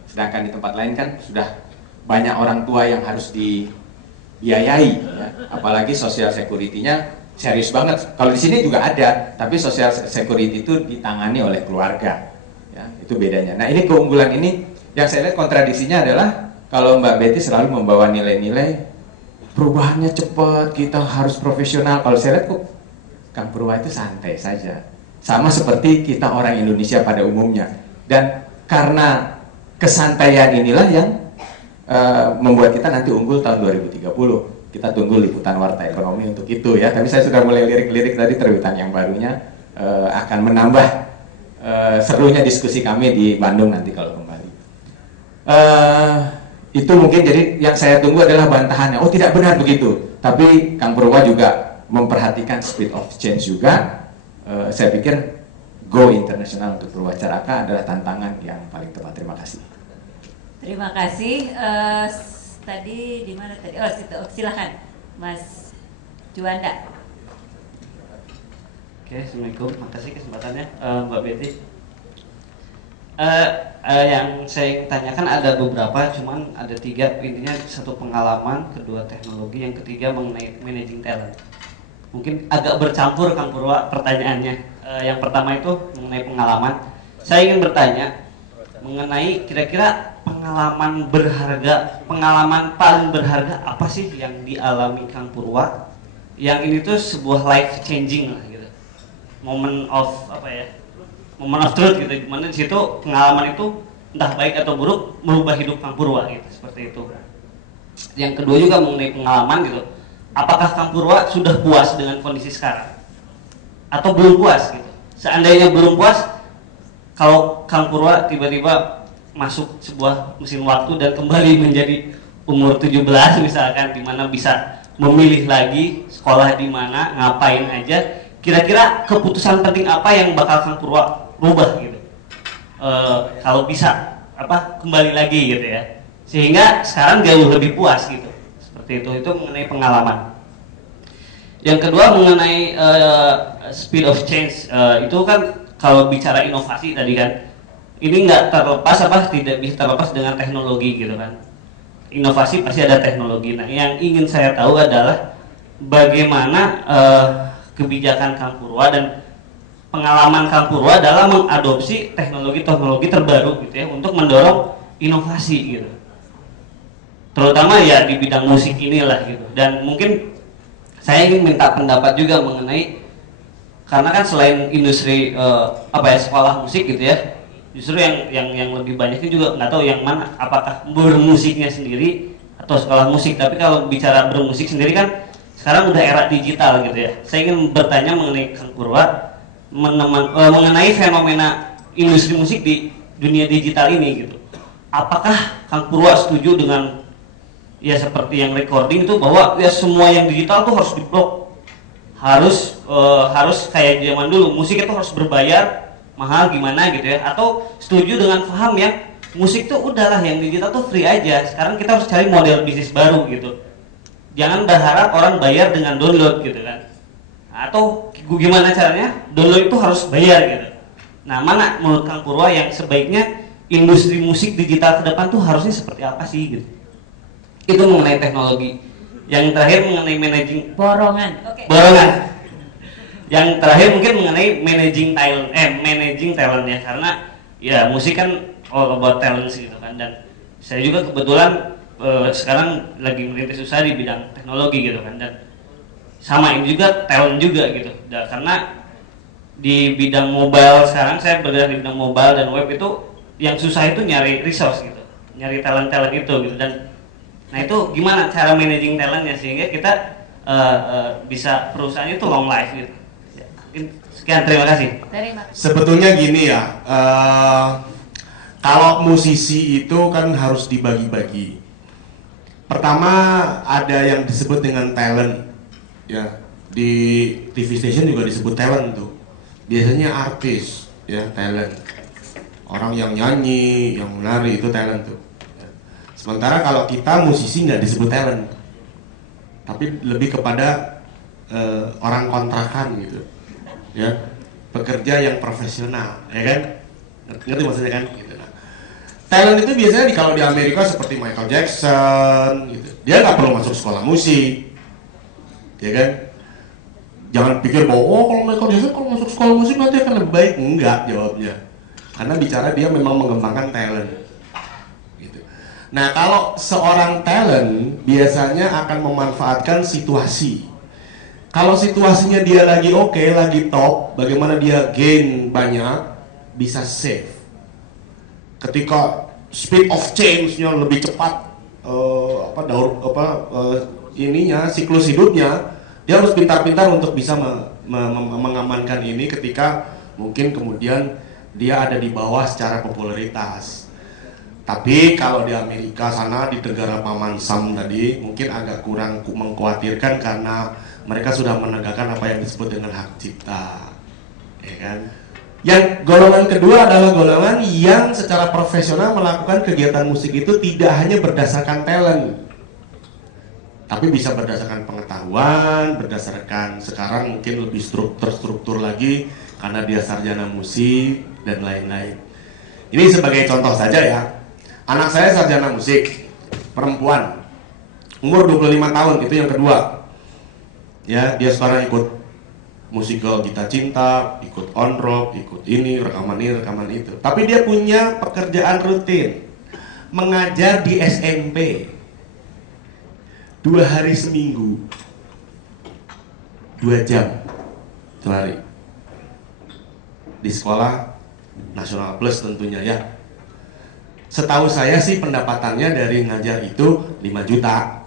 Sedangkan di tempat lain kan sudah banyak orang tua yang harus dibiayai, ya. Apalagi social security-nya serius banget. Kalau di sini juga ada, tapi social security itu ditangani oleh keluarga, ya, itu bedanya. Nah, ini keunggulan ini yang saya lihat kontradiksinya adalah kalau Mbak Betty selalu membawa nilai-nilai perubahannya cepat, kita harus profesional. Kalau saya lihat kok Kang Purwa itu santai saja, sama seperti kita orang Indonesia pada umumnya. Dan karena kesantaian inilah yang membuat kita nanti unggul tahun 2030. Kita tunggu liputan Warta Ekonomi untuk itu ya. Tapi saya sudah mulai lirik-lirik tadi terbitan yang barunya akan menambah serunya diskusi kami di Bandung nanti kalau kembali. Itu mungkin jadi yang saya tunggu adalah bantahannya. Oh, tidak benar begitu. Tapi Kang Purwa juga memperhatikan speed of change juga. Saya pikir go international untuk Purwacaraka adalah tantangan yang paling tepat. Terima kasih. Terima kasih. Tadi di mana tadi? Oh, situ. Silakan, Mas Juanda. Oke, assalamualaikum. Makasih kesempatannya, Mbak Betty. Yang saya tanyakan ada beberapa, cuman ada 3. Intinya satu pengalaman, kedua teknologi, yang ketiga mengenai managing talent. Mungkin agak bercampur Kang Purwa pertanyaannya. Yang pertama itu mengenai pengalaman. Saya ingin bertanya mengenai kira-kira pengalaman berharga, pengalaman paling berharga apa sih yang dialami Kang Purwa? Yang ini tuh sebuah life changing lah gitu. Moment of moment of truth gitu. Dimana di situ pengalaman itu entah baik atau buruk merubah hidup Kang Purwa gitu, seperti itu. Yang kedua juga mengenai pengalaman gitu. Apakah Kang Purwa sudah puas dengan kondisi sekarang? Atau belum puas gitu? Seandainya belum puas, kalau Kang Purwa tiba-tiba masuk sebuah mesin waktu dan kembali menjadi umur 17 misalkan, di mana bisa memilih lagi sekolah di mana, ngapain aja, kira-kira keputusan penting apa yang bakal Kang Purwa rubah gitu? Kalau bisa kembali lagi gitu ya, sehingga sekarang jauh lebih puas gitu, seperti seperti itu mengenai pengalaman. Yang kedua mengenai speed of change, itu kan kalau bicara inovasi tadi kan, ini nggak terlepas tidak bisa terlepas dengan teknologi gitu kan. Inovasi pasti ada teknologi. Nah, yang ingin saya tahu adalah bagaimana kebijakan Kang Purwa dan pengalaman Kang Purwa dalam mengadopsi teknologi-teknologi terbaru gitu ya untuk mendorong inovasi gitu. Terutama ya di bidang musik inilah gitu. Dan mungkin saya ingin minta pendapat juga mengenai, karena kan selain industri sekolah musik gitu ya, justru yang lebih banyaknya juga nggak tahu yang mana, apakah bermusiknya sendiri atau sekolah musik. Tapi kalau bicara bermusik sendiri kan sekarang udah era digital gitu ya. Saya ingin bertanya mengenai Kang Purwa mengenai fenomena industri musik di dunia digital ini gitu. Apakah Kang Purwa setuju dengan ya seperti yang recording itu, bahwa ya semua yang digital tuh harus diblok, harus kayak zaman dulu musik itu harus berbayar mahal gimana gitu ya? Atau setuju dengan paham yang musik tuh udahlah yang digital tuh free aja, sekarang kita harus cari model bisnis baru gitu, jangan berharap orang bayar dengan download gitu kan, atau gimana caranya download itu harus bayar gitu. Nah, mana menurut Kang Purwa yang sebaiknya industri musik digital ke depan tuh harusnya seperti apa sih gitu? Itu mengenai teknologi. Yang terakhir mengenai managing borongan. Yang terakhir mungkin mengenai managing talent ya, karena ya musik kan all about talent gitu kan, dan saya juga kebetulan sekarang lagi merintis usaha di bidang teknologi gitu kan, dan sama ini juga talent juga gitu. Dan karena di bidang mobile sekarang saya bergerak di bidang mobile dan web, itu yang susah itu nyari resource gitu, nyari talent itu gitu. Dan nah itu gimana cara managing talentnya sehingga kita bisa perusahaan itu long life gitu. Sekian, terima kasih. Sebetulnya gini ya, kalau musisi itu kan harus dibagi-bagi. Pertama ada yang disebut dengan talent, ya di TV station juga disebut talent tuh. Biasanya artis, ya talent. Orang yang nyanyi, yang menari itu talent tuh. Sementara kalau kita musisi nggak disebut talent, tapi lebih kepada orang kontrakan gitu, ya, pekerja yang profesional, ya kan, ngerti maksudnya kan? Gitu. Nah, talent itu biasanya kalau di Amerika seperti Michael Jackson, gitu, dia nggak perlu masuk sekolah musik, ya kan? Jangan pikir bahwa kalau Michael Jackson kalau masuk sekolah musik nanti akan lebih baik, enggak jawabnya, karena bicara dia memang mengembangkan talent. Nah, kalau seorang talent biasanya akan memanfaatkan situasi. Kalau situasinya dia lagi oke, lagi top, bagaimana dia gain banyak, bisa save. Ketika speed of change-nya lebih cepat, siklus hidupnya, dia harus pintar-pintar untuk bisa mengamankan ini ketika mungkin kemudian dia ada di bawah secara popularitas. Tapi kalau di Amerika sana, di negara Paman Sam tadi, mungkin agak kurang mengkhawatirkan karena mereka sudah menegakkan apa yang disebut dengan hak cipta, ya kan? Yang golongan kedua adalah golongan yang secara profesional melakukan kegiatan musik itu tidak hanya berdasarkan talent, tapi bisa berdasarkan pengetahuan, berdasarkan sekarang mungkin lebih terstruktur lagi karena dia sarjana musik dan lain-lain. Ini sebagai contoh saja ya. Anak saya sarjana musik, perempuan, umur 25 tahun, itu yang kedua. Ya, dia sekarang ikut musikal Gita Cinta, ikut on rock, ikut ini, rekaman itu. Tapi dia punya pekerjaan rutin, mengajar di SMP 2 hari seminggu, 2 jam sehari di sekolah Nasional Plus tentunya ya. Setahu saya sih pendapatannya dari ngajar itu 5 juta.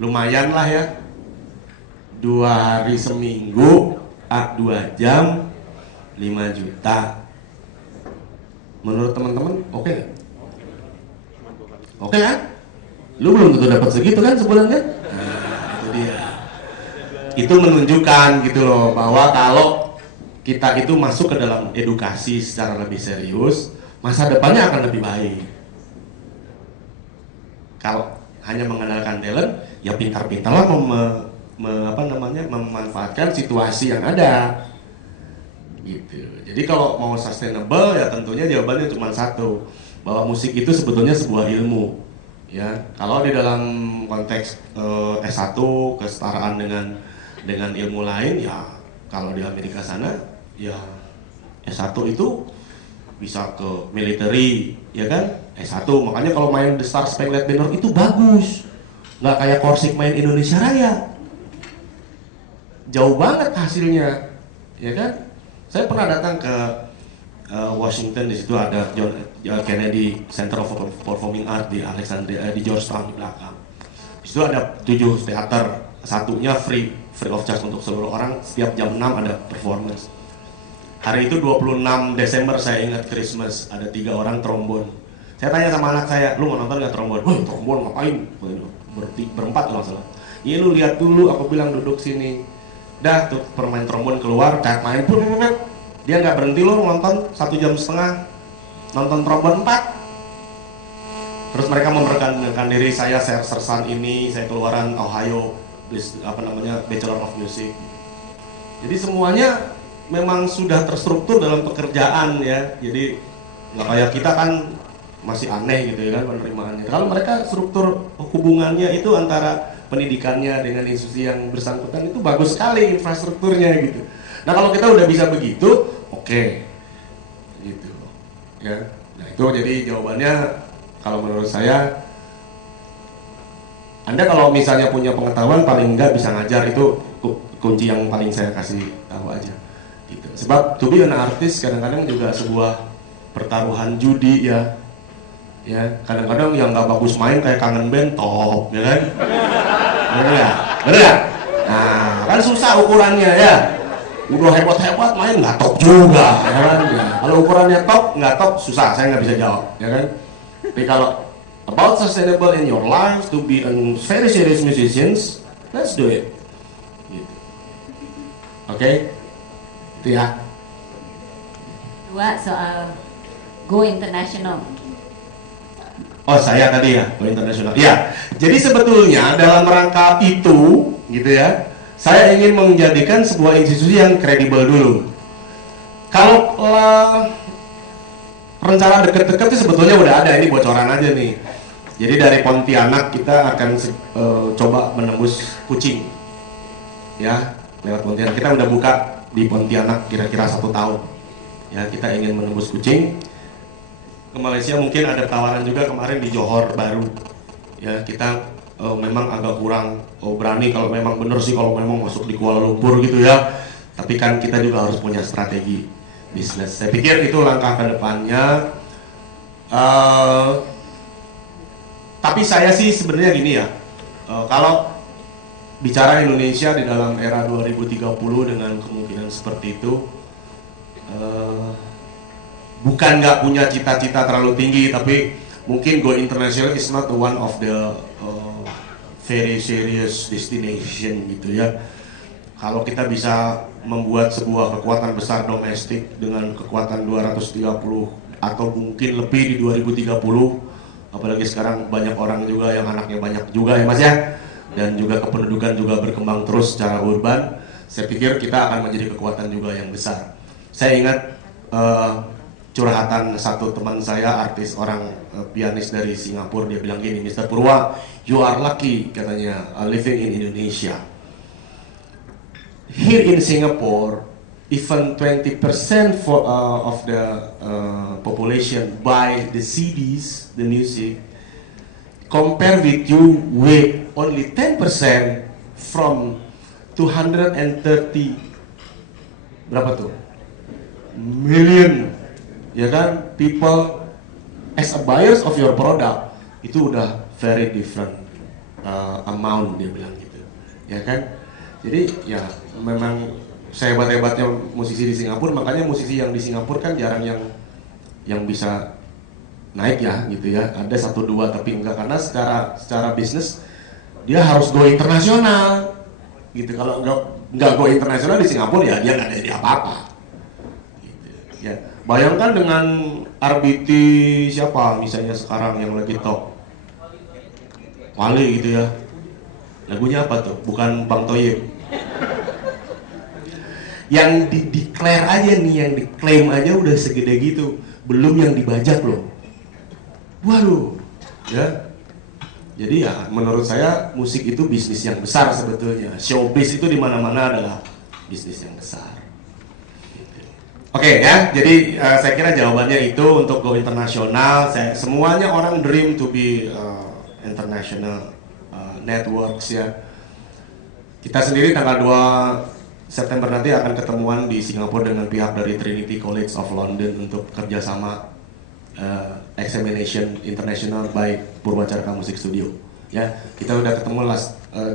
Lumayan lah ya. 2 hari seminggu, 2 jam, 5 juta. Menurut teman-teman oke nggak? Oke kan? Lu belum tentu dapat segitu kan sebulan kan? Nah, itu dia. Itu menunjukkan gitu loh, bahwa kalau kita itu masuk ke dalam edukasi secara lebih serius, masa depannya akan lebih baik. Kalau hanya mengandalkan talent, ya pintar-pintarlah memanfaatkan situasi yang ada. Gitu. Jadi kalau mau sustainable ya tentunya jawabannya cuma satu, bahwa musik itu sebetulnya sebuah ilmu. Ya, kalau di dalam konteks S1 kesetaraan dengan ilmu lain, ya kalau di Amerika sana ya S1 itu bisa ke military, ya kan? S1, makanya kalau main The Star Spangled Banner itu bagus, nggak kayak Korsik main Indonesia Raya, jauh banget hasilnya, ya kan? Saya pernah datang ke Washington, di situ ada John Kennedy Center of Performing Arts di Alexandria, di Georgetown di belakang. Di situ ada 7 teater, satunya free of charge untuk seluruh orang, setiap jam 6 ada performance. Hari itu 26 Desember, saya ingat Christmas, ada 3 orang trombon. Saya tanya sama anak saya, lu mau nonton nggak trombon? Wah, trombon ngapain? Berempat kalau salah. Iya, lu lihat dulu, aku bilang duduk sini. Dah tuh permain trombon keluar, kayak main pun dia nggak berhenti loh nonton 1,5 jam nonton trombon 4. Terus mereka memperkenalkan diri, saya sersan ini, saya keluaran Ohio, Bachelor of Music. Jadi semuanya memang sudah terstruktur dalam pekerjaan ya. Jadi nggak kayak kita kan masih aneh gitu ya kan penerimaannya. Kalau mereka struktur hubungannya itu antara pendidikannya dengan institusi yang bersangkutan itu bagus sekali infrastrukturnya gitu. Nah kalau kita udah bisa begitu, oke, gitu ya. Nah itu jadi jawabannya kalau menurut saya, Anda kalau misalnya punya pengetahuan paling enggak bisa ngajar, itu kunci yang paling saya kasih tahu aja. Gitu. Sebab to be an artist kadang-kadang juga sebuah pertaruhan judi ya. Ya kadang-kadang yang nggak bagus main kayak Kangen Band top, ya kan? Bener ya? Nah, kan susah ukurannya ya. Udah hebat-hebat main nggak top juga, ya kan? Ya. Kalau ukurannya top, nggak top, susah, saya nggak bisa jawab, ya kan? Tapi kalau about sustainable in your life to be a very serious musicians, let's do it. Gitu. Oke? Itu ya. 2 soal go international. Oh saya tadi ya, go internasional. Ya, jadi sebetulnya dalam rangka itu, gitu ya, saya ingin menjadikan sebuah institusi yang kredibel dulu. Kalau rencana deket-deket itu sebetulnya udah ada, ini bocoran aja nih. Jadi dari Pontianak kita akan coba menembus Kucing, ya, lewat Pontianak. Kita udah buka di Pontianak kira-kira 1 tahun. Ya, kita ingin menembus Kucing. Ke Malaysia mungkin ada tawaran juga kemarin di Johor Baru. Ya kita memang agak kurang berani kalau memang bener sih kalau memang masuk di Kuala Lumpur gitu ya. Tapi kan kita juga harus punya strategi bisnis. Saya pikir itu langkah ke depannya. Tapi saya sih sebenarnya gini ya. Kalau bicara Indonesia di dalam era 2030 dengan kemungkinan seperti itu, bukan nggak punya cita-cita terlalu tinggi, tapi mungkin go international is not one of the very serious destination gitu ya. Kalau kita bisa membuat sebuah kekuatan besar domestik dengan kekuatan 230 atau mungkin lebih di 2030, apalagi sekarang banyak orang juga yang anaknya banyak juga ya Mas ya, dan juga kependudukan juga berkembang terus secara urban, saya pikir kita akan menjadi kekuatan juga yang besar. Saya ingat curhatan satu teman saya, artis orang pianis dari Singapura, dia bilang gini, Mr. Purwa, you are lucky katanya living in Indonesia. Here in Singapore, even 20% of the population buy the CDs, the music, compare with you with only 10% from 230 berapa tuh? Million, ya kan, people as a buyers of your product, itu udah very different amount, dia bilang gitu, ya kan. Jadi ya memang sehebat-hebatnya musisi di Singapura, makanya musisi yang di Singapura kan jarang yang bisa naik ya gitu ya. Ada 1-2 tapi enggak, karena secara bisnis dia harus go internasional gitu. Kalau enggak go internasional di Singapura ya dia nggak jadi apa-apa. Ya, bayangkan dengan RBT siapa misalnya sekarang yang lagi top, Wali gitu ya. Lagunya apa tuh? Bukan Bang Toyib. Yang di-declare aja nih, yang diklaim aja udah segede gitu. Belum yang dibajak loh. Waduh, ya. Jadi ya menurut saya musik itu bisnis yang besar sebetulnya. Showbiz itu di mana-mana adalah bisnis yang besar. Oke ya, jadi saya kira jawabannya itu untuk go internasional. Semuanya orang dream to be international networks ya. Kita sendiri tanggal 2 September nanti akan ketemuan di Singapura dengan pihak dari Trinity College of London untuk kerjasama examination international by Purwacaraka Music Studio. Ya, kita udah ketemu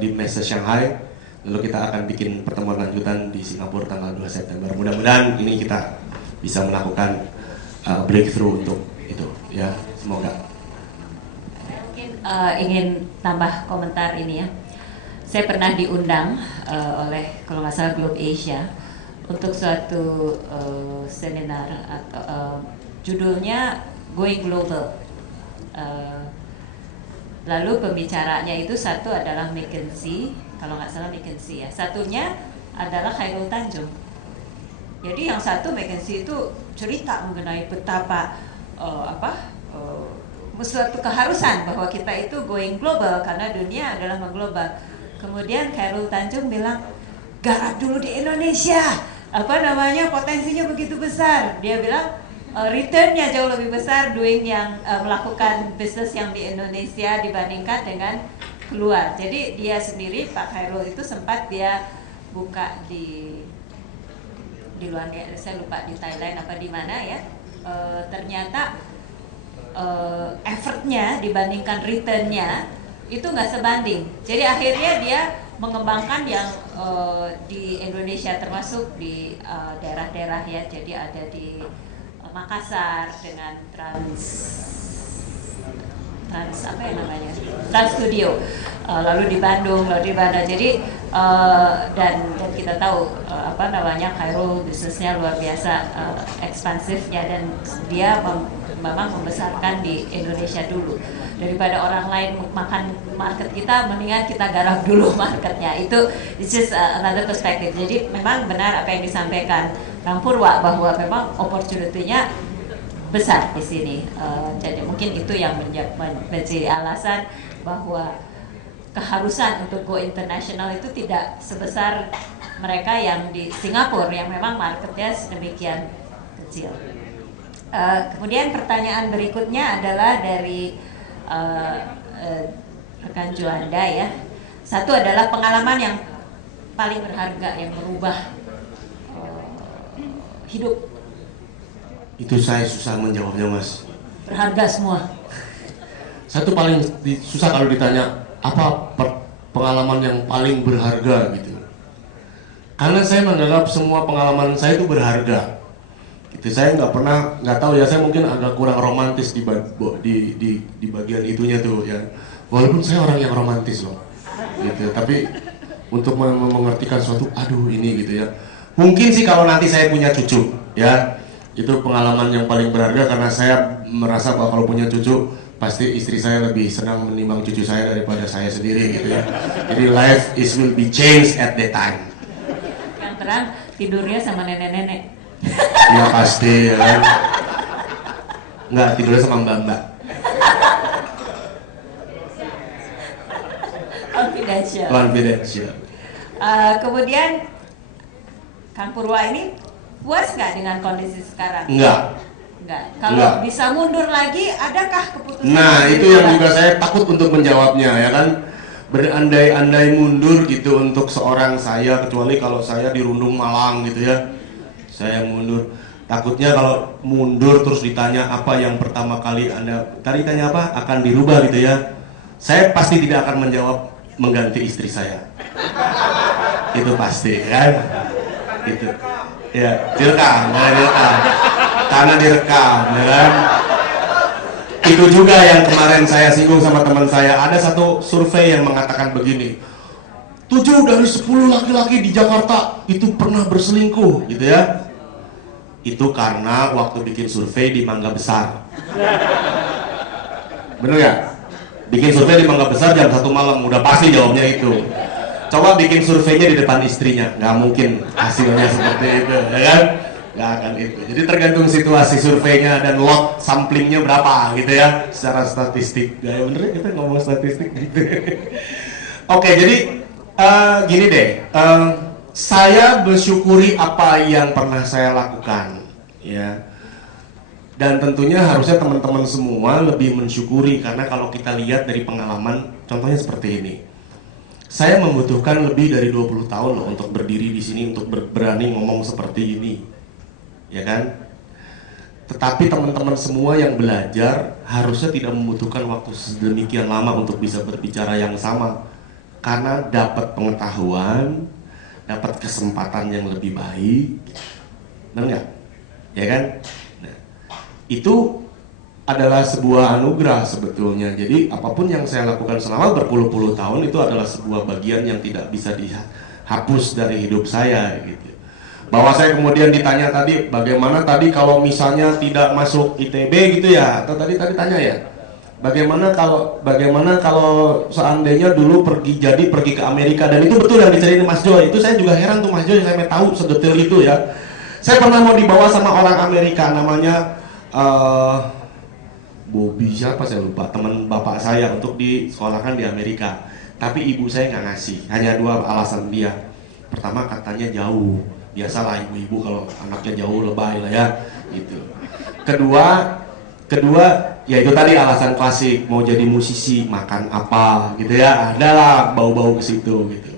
di Messe Shanghai, lalu kita akan bikin pertemuan lanjutan di Singapura tanggal 2 September. Mudah-mudahan ini kita bisa melakukan breakthrough untuk itu. Ya, semoga. Saya mungkin ingin tambah komentar ini ya. Saya pernah diundang oleh kalau nggak salah Globe Asia untuk suatu seminar atau judulnya Going Global. Lalu pembicaranya itu satu adalah McKinsey, kalau nggak salah McKinsey ya. Satunya adalah Khairul Tanjung. Jadi yang satu McKinsey itu cerita mengenai betapa suatu keharusan bahwa kita itu going global karena dunia adalah mengglobal. Kemudian Khairul Tanjung bilang, garap dulu di Indonesia, potensinya begitu besar. Dia bilang returnnya jauh lebih besar melakukan bisnis yang di Indonesia dibandingkan dengan keluar. Jadi dia sendiri Pak Khairul itu sempat dia buka di luar, saya lupa di Thailand apa di mana ya. Ternyata effortnya dibandingkan returnnya itu nggak sebanding. Jadi akhirnya dia mengembangkan yang di Indonesia termasuk di daerah-daerah ya. Jadi ada di Makassar dengan Trans Studio, lalu di Bandung, lalu di Bandung. Jadi dan kita tahu Khairul bisnisnya luar biasa ekspansifnya dan dia memang membesarkan di Indonesia dulu. Daripada orang lain makan market kita, mendingan kita garap dulu marketnya. Itu it's just another perspective. Jadi memang benar apa yang disampaikan Kang Purwa bahwa memang opportunity-nya besar di sini. Jadi mungkin itu yang menjadi alasan bahwa keharusan untuk go international itu tidak sebesar mereka yang di Singapura yang memang marketnya sedemikian kecil. Kemudian pertanyaan berikutnya adalah dari rekan Juanda ya. Satu adalah pengalaman yang paling berharga yang merubah hidup. Itu saya susah menjawabnya, Mas. Berharga semua. Satu paling susah kalau ditanya apa pengalaman yang paling berharga gitu. Karena saya menganggap semua pengalaman saya itu berharga. Gitu, saya nggak tahu ya, saya mungkin agak kurang romantis di bagian itunya tuh ya. Walaupun saya orang yang romantis loh, gitu. Tapi untuk mengertikan suatu, aduh ini gitu ya. Mungkin sih kalau nanti saya punya cucu, ya itu pengalaman yang paling berharga karena saya merasa bahwa kalau punya cucu pasti istri saya lebih senang menimbang cucu saya daripada saya sendiri gitu ya. Jadi life will be changed at that time. Yang terang tidurnya sama nenek-nenek. Iya pasti ya kan. Nggak, tidurnya sama mbak-mbak. Confidential. Kemudian Kang Purwa ini puas nggak dengan kondisi sekarang? Enggak. Kalau bisa mundur lagi, adakah keputusan? Nah, itu yang juga saya takut untuk menjawabnya, ya kan. Berandai-andai mundur gitu untuk seorang saya, kecuali kalau saya di Rundung Malang gitu ya. Saya mundur. Takutnya kalau mundur terus ditanya apa yang pertama kali Anda tadi tanya apa akan dirubah gitu ya. Saya pasti tidak akan menjawab mengganti istri saya. Itu pasti kan. Itu. Ya, direkam, karena direkam, ya kan? Itu juga yang kemarin saya singgung sama teman saya. Ada satu survei yang mengatakan begini, 7 dari 10 laki-laki di Jakarta itu pernah berselingkuh, gitu ya. Itu karena waktu bikin survei di Mangga Besar. Bener ya? Bikin survei di Mangga Besar jam 1 malam, udah pasti jawabnya itu. Coba bikin surveinya di depan istrinya, nggak mungkin hasilnya seperti itu, ya kan? Nggak akan itu. Jadi tergantung situasi surveinya dan lot samplingnya berapa gitu ya, secara statistik. Ya bener kita ngomong statistik gitu. Oke, jadi gini deh, saya bersyukuri apa yang pernah saya lakukan, ya. Dan tentunya harusnya teman-teman semua lebih mensyukuri, karena kalau kita lihat dari pengalaman, contohnya seperti ini. Saya membutuhkan lebih dari 20 tahun loh untuk berdiri di sini, untuk berani ngomong seperti ini. Ya kan? Tetapi teman-teman semua yang belajar harusnya tidak membutuhkan waktu sedemikian lama untuk bisa berbicara yang sama. Karena dapat pengetahuan, dapat kesempatan yang lebih baik. Benar nggak? Ya kan? Nah, itu adalah sebuah anugerah sebetulnya. Jadi apapun yang saya lakukan selama berpuluh-puluh tahun itu adalah sebuah bagian yang tidak bisa dihapus dari hidup saya gitu. Bahwa saya kemudian ditanya tadi, bagaimana tadi kalau misalnya tidak masuk ITB gitu ya, atau tadi tanya ya, bagaimana kalau seandainya dulu pergi ke Amerika, dan itu betul yang diceritain Mas Joy. Itu saya juga heran tuh Mas Joy, saya tahu sedetail itu ya. Saya pernah mau dibawa sama orang Amerika namanya Bobby siapa saya lupa, teman bapak saya untuk disekolahkan di Amerika. Tapi ibu saya nggak ngasih, hanya 2 alasan dia. Pertama katanya jauh, biasalah ibu-ibu kalau anaknya jauh lebay lah ya, gitu. Kedua ya itu tadi alasan klasik, mau jadi musisi, makan apa gitu ya, adalah bau-bau ke situ gitu.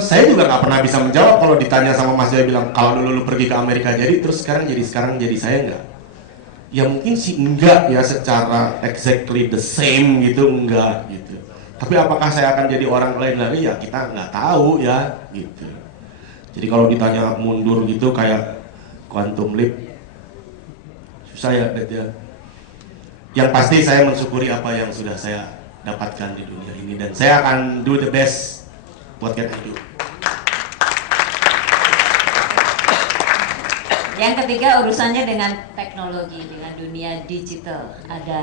Saya juga nggak pernah bisa menjawab kalau ditanya sama Mas Jaya bilang kalau dulu lu pergi ke Amerika jadi terus sekarang jadi saya nggak. Ya mungkin sih enggak ya secara exactly the same gitu, enggak gitu. Tapi apakah saya akan jadi orang lain lagi ya kita nggak tahu ya gitu. Jadi kalau ditanya mundur gitu kayak quantum leap susah ya ya. Yang pasti saya mensyukuri apa yang sudah saya dapatkan di dunia ini dan saya akan do the best buat can I do. Yang ketiga urusannya dengan teknologi, dengan dunia digital. Ada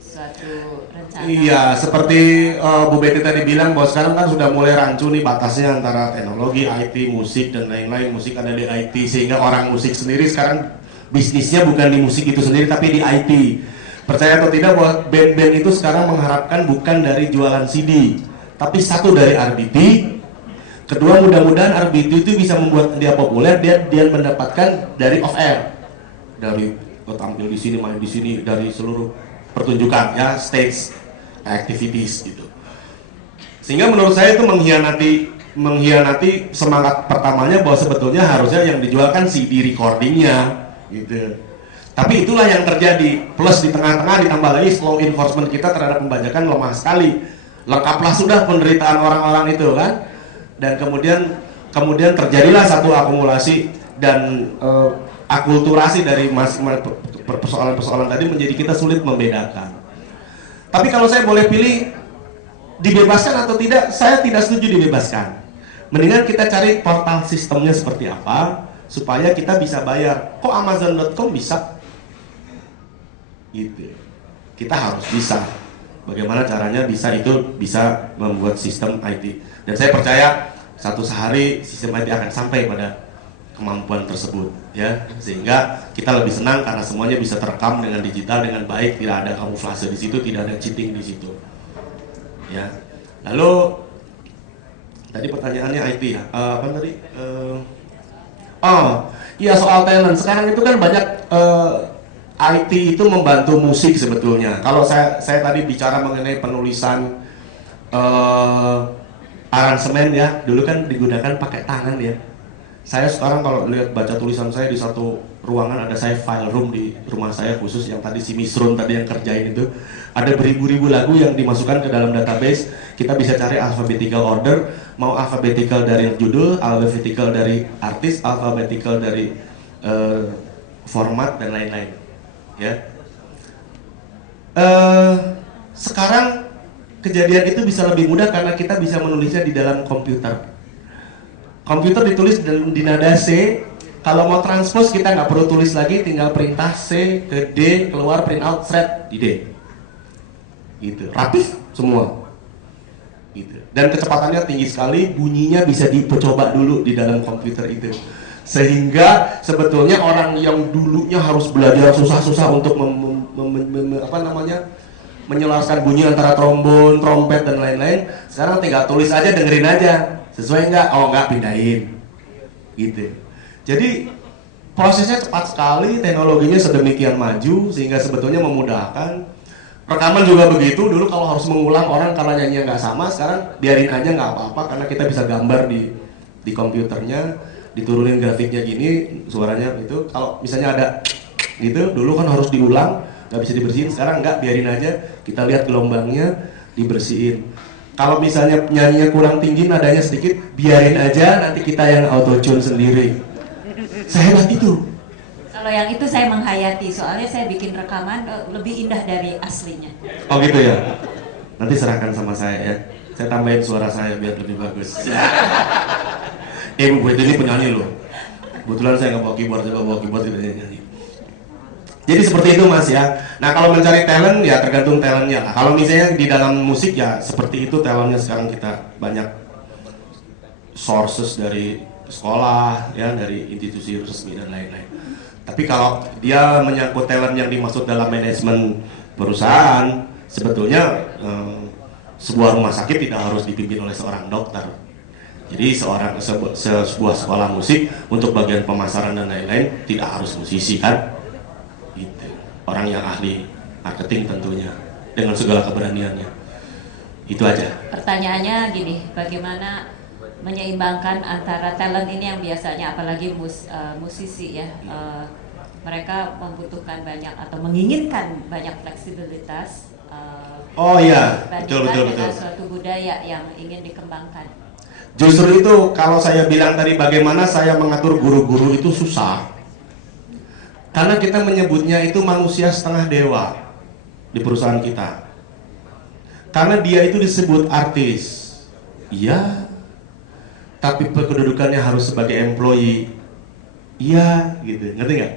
suatu rencana? Iya, seperti Bu Betty tadi bilang bahwa sekarang kan sudah mulai rancu nih batasnya antara teknologi, IT, musik dan lain-lain. Musik ada di IT, sehingga orang musik sendiri sekarang bisnisnya bukan di musik itu sendiri tapi di IT. Percaya atau tidak bahwa band-band itu sekarang mengharapkan bukan dari jualan CD, tapi satu dari RBT. Kedua, mudah-mudahan RBT itu bisa membuat dia populer, dia mendapatkan dari off air, dari tampil di sini, main di sini, dari seluruh pertunjukan ya, stage activities gitu. Sehingga menurut saya itu mengkhianati semangat pertamanya bahwa sebetulnya harusnya yang dijual kan CD recordingnya gitu. Tapi itulah yang terjadi. Plus di tengah-tengah ditambah lagi law enforcement kita terhadap pembajakan lemah sekali. Lengkaplah sudah penderitaan orang-orang itu kan. Dan kemudian terjadilah satu akumulasi dan akulturasi dari persoalan-persoalan tadi menjadi kita sulit membedakan. Tapi kalau saya boleh pilih dibebaskan atau tidak, saya tidak setuju dibebaskan. Mendingan kita cari portal sistemnya seperti apa supaya kita bisa bayar. Kok Amazon.com bisa? Gitu. Kita harus bisa. Bagaimana caranya bisa membuat sistem IT. Dan saya percaya satu hari sistem IT akan sampai pada kemampuan tersebut ya, sehingga kita lebih senang karena semuanya bisa terekam dengan digital dengan baik, tidak ada kamuflase di situ, tidak ada cheating di situ ya. Lalu tadi pertanyaannya IT ya, apa tadi? Iya soal talent. Sekarang itu kan banyak IT itu membantu musik sebetulnya. Kalau saya tadi bicara mengenai penulisan aransemen ya, dulu kan digunakan pakai tangan ya. Saya sekarang kalau lihat baca tulisan saya di satu ruangan, ada saya file room di rumah saya khusus yang tadi si Misrun tadi yang kerjain itu, ada beribu-ribu lagu yang dimasukkan ke dalam database. Kita bisa cari alphabetical order, mau alphabetical dari judul, alphabetical dari artis, alphabetical dari format dan lain-lain ya. Sekarang kejadian itu bisa lebih mudah karena kita bisa menulisnya di dalam komputer. Komputer ditulis di nada C. Kalau mau transpose kita nggak perlu tulis lagi, tinggal perintah C ke D, keluar print out thread di D. gitu, rapih semua. Gitu. Dan kecepatannya tinggi sekali, bunyinya bisa dicoba dulu di dalam komputer itu. Sehingga sebetulnya orang yang dulunya harus belajar susah-susah untuk menyelaraskan bunyi antara trombon, trompet dan lain-lain, sekarang tinggal tulis aja, dengerin aja, sesuai nggak? Oh nggak, pindahin. Gitu. Jadi prosesnya cepat sekali, teknologinya sedemikian maju sehingga sebetulnya memudahkan. Rekaman juga begitu, dulu kalau harus mengulang orang karena nyanyinya nggak sama, sekarang biarin aja nggak apa-apa karena kita bisa gambar di komputernya, diturunin grafiknya gini, suaranya itu. Kalau misalnya ada gitu, dulu kan harus diulang, nggak bisa dibersihin, sekarang nggak, biarin aja, kita lihat gelombangnya, dibersihin. Kalau misalnya nyanyinya kurang tinggi, nadanya sedikit, biarin aja, nanti kita yang auto tune sendiri. Sehebat itu. Kalau yang itu saya menghayati, soalnya saya bikin rekaman lebih indah dari aslinya. Oh gitu ya? Nanti serahkan sama saya ya. Saya tambahin suara saya biar lebih bagus. Bu ini penyanyi loh. Kebetulan saya nggak bawa keyboard, saya bawa keyboard tidak nyanyi. Jadi seperti itu Mas ya. Nah kalau mencari talent ya tergantung talentnya lah. Kalau misalnya di dalam musik ya seperti itu talentnya, sekarang kita banyak sources dari sekolah ya, dari institusi resmi dan lain-lain. Tapi kalau dia menyangkut talent yang dimaksud dalam manajemen perusahaan, sebetulnya sebuah rumah sakit tidak harus dipimpin oleh seorang dokter. Jadi sebuah sekolah musik untuk bagian pemasaran dan lain-lain tidak harus musisi kan? Gitu. Orang yang ahli marketing tentunya dengan segala keberaniannya. Itu aja. Pertanyaannya gini, bagaimana menyeimbangkan antara talent ini yang biasanya apalagi musisi ya, mereka membutuhkan banyak atau menginginkan banyak fleksibilitas. Oh iya, betul. Suatu budaya yang ingin dikembangkan. Justru itu kalau saya bilang tadi bagaimana saya mengatur guru-guru itu susah. Karena kita menyebutnya itu manusia setengah dewa di perusahaan kita. Karena dia itu disebut artis. Iya. Tapi kedudukannya harus sebagai employee. Iya, gitu. Ngerti nggak?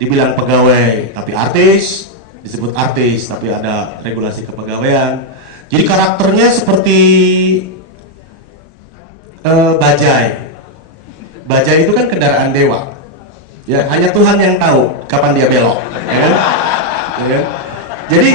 Dibilang pegawai, tapi artis, disebut artis, tapi ada regulasi kepegawaian. Jadi karakternya seperti bajai. Bajai itu kan kendaraan dewa. Ya, hanya Tuhan yang tahu kapan dia belok, ya kan? Ya kan? Jadi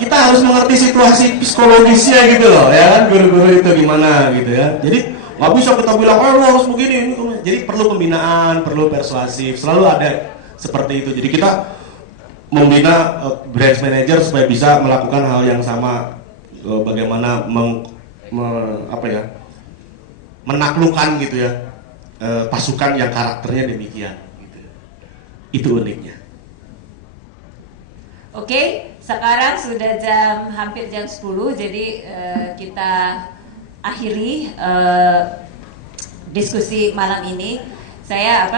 kita harus mengerti situasi psikologisnya gitu loh, ya kan? Guru-guru itu gimana gitu ya. Jadi nggak bisa kita bilang, lo harus begini. Jadi perlu pembinaan, perlu persuasif, selalu ada seperti itu. Jadi kita membina branch manager supaya bisa melakukan hal yang sama, bagaimana menaklukkan gitu ya pasukan yang karakternya demikian. Gitu. Itu uniknya. Oke, sekarang sudah hampir jam 10, jadi kita akhiri diskusi malam ini. Saya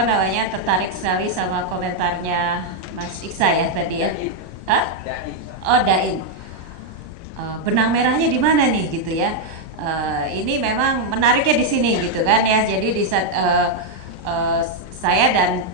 tertarik sekali sama komentarnya Mas Iksa ya tadi ya. Hah? Oh, Dain. Benang merahnya di mana nih gitu ya? Ini memang menariknya di sini gitu kan ya. Jadi di saat saya dan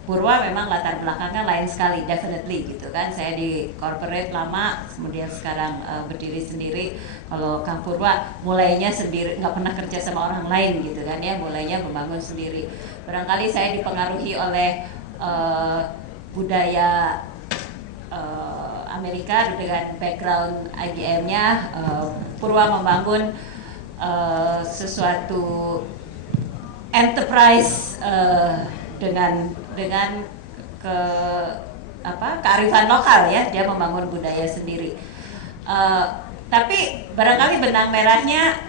Purwa memang latar belakangnya lain sekali, definitely gitu kan. Saya di corporate lama, kemudian sekarang berdiri sendiri. Kalau Kang Purwa mulainya sendiri, nggak pernah kerja sama orang lain gitu kan ya, mulainya membangun sendiri. Barangkali saya dipengaruhi oleh budaya Amerika dengan background IBM-nya. Purwa membangun sesuatu enterprise dengan kearifan lokal ya, dia membangun budaya sendiri. Tapi barangkali benang merahnya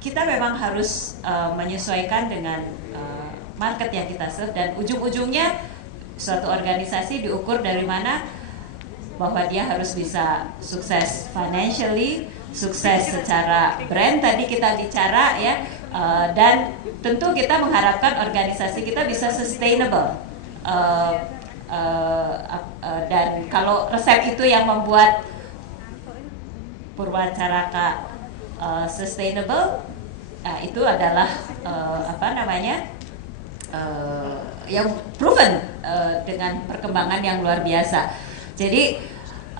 kita memang harus menyesuaikan dengan market yang kita serve, dan ujung-ujungnya suatu organisasi diukur dari mana, bahwa dia harus bisa sukses financially, sukses secara brand tadi kita bicara ya. Dan tentu kita mengharapkan organisasi kita bisa sustainable, dan kalau resep itu yang membuat Purwacaraka sustainable, itu adalah yang proven dengan perkembangan yang luar biasa. Jadi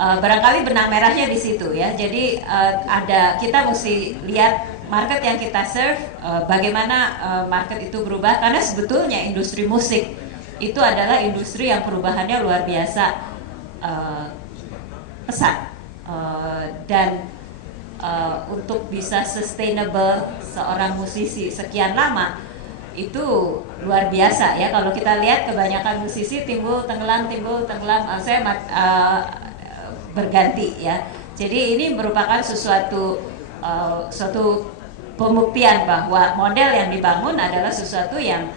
barangkali benang merahnya di situ ya. Jadi kita mesti lihat market yang kita serve, bagaimana market itu berubah, karena sebetulnya industri musik itu adalah industri yang perubahannya luar biasa pesat, dan untuk bisa sustainable seorang musisi sekian lama itu luar biasa ya. Kalau kita lihat kebanyakan musisi timbul tenggelam, saya berganti ya. Jadi ini merupakan suatu pembuktian bahwa model yang dibangun adalah sesuatu yang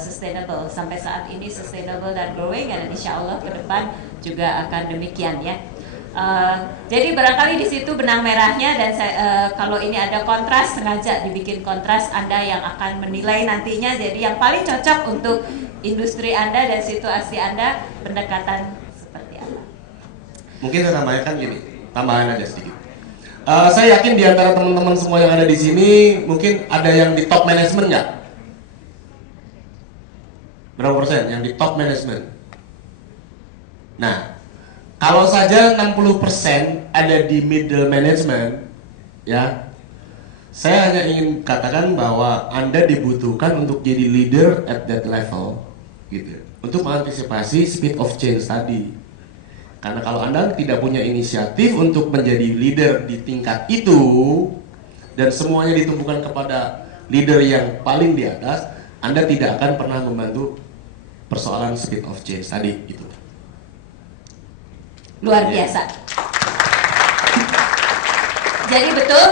sustainable, sampai saat ini sustainable dan growing, dan insya Allah ke depan juga akan demikian ya. Jadi barangkali di situ benang merahnya, dan kalau ini ada kontras, sengaja dibikin kontras, Anda yang akan menilai nantinya. Jadi yang paling cocok untuk industri Anda dan situasi Anda, pendekatan seperti apa? Mungkin saya tambahkan gini, tambahan aja sedikit. Saya yakin di antara teman-teman semua yang ada di sini mungkin ada yang di top management nggak? Berapa persen yang di top management? Nah, kalau saja 60% ada di middle management, ya, saya hanya ingin katakan bahwa Anda dibutuhkan untuk jadi leader at that level, gitu, untuk mengantisipasi speed of change tadi. Karena kalau Anda tidak punya inisiatif untuk menjadi leader di tingkat itu, dan semuanya ditumpukan kepada leader yang paling di atas, Anda tidak akan pernah membantu persoalan speed of change tadi, gitu. Luar biasa. Jadi betul,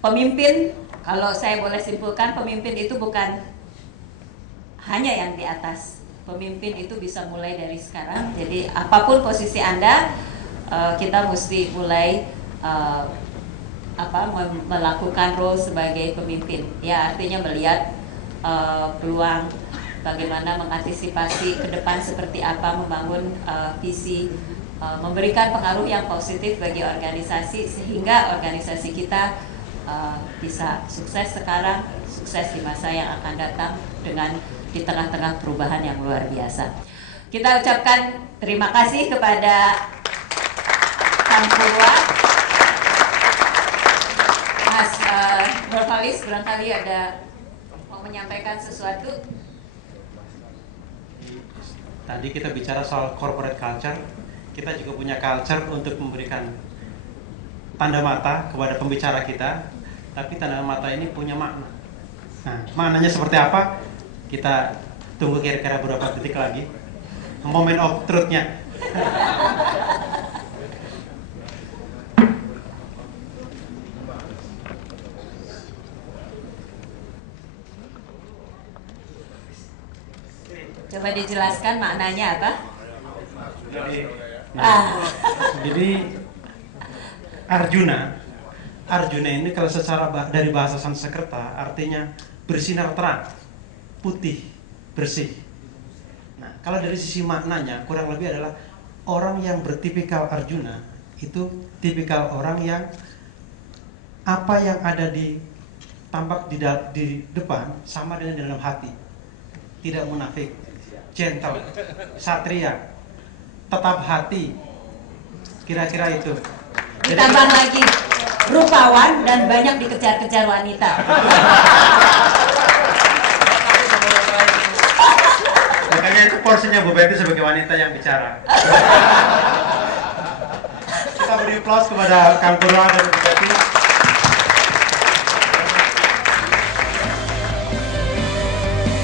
pemimpin, kalau saya boleh simpulkan, pemimpin itu bukan hanya yang di atas. Pemimpin itu bisa mulai dari sekarang. Jadi apapun posisi Anda, kita mesti mulai melakukan role sebagai pemimpin. Ya, artinya melihat peluang, bagaimana mengantisipasi ke depan seperti apa, membangun visi, memberikan pengaruh yang positif bagi organisasi sehingga organisasi kita bisa sukses sekarang, sukses di masa yang akan datang dengan di tengah-tengah perubahan yang luar biasa. Kita ucapkan terima kasih kepada Kang Purwa. Mas Nurholis barangkali ada mau menyampaikan sesuatu. Tadi kita bicara soal corporate culture, kita juga punya culture untuk memberikan tanda mata kepada pembicara kita, tapi tanda mata ini punya makna. Nah, maknanya seperti apa? Kita tunggu kira-kira beberapa detik lagi. Moment of truth-nya. Coba dijelaskan maknanya apa? Jadi Arjuna ini kalau secara dari bahasa Sanskerta artinya bersinar terang, putih, bersih. Nah, kalau dari sisi maknanya kurang lebih adalah orang yang bertipikal Arjuna itu tipikal orang yang apa yang ada di tampak di depan sama dengan di dalam hati, tidak munafik, gentle, satria, tetap hati, kira-kira itu. Ditambah lagi rupawan dan banyak dikejar-kejar wanita. Makanya itu porsinya Bu Betty sebagai wanita yang bicara. Kita beri aplaus kepada Kang Purwa dan Bu Betty.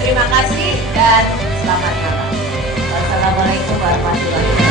Terima kasih dan selamat malam. Wassalamualaikum warahmatullahi wabarakatuh.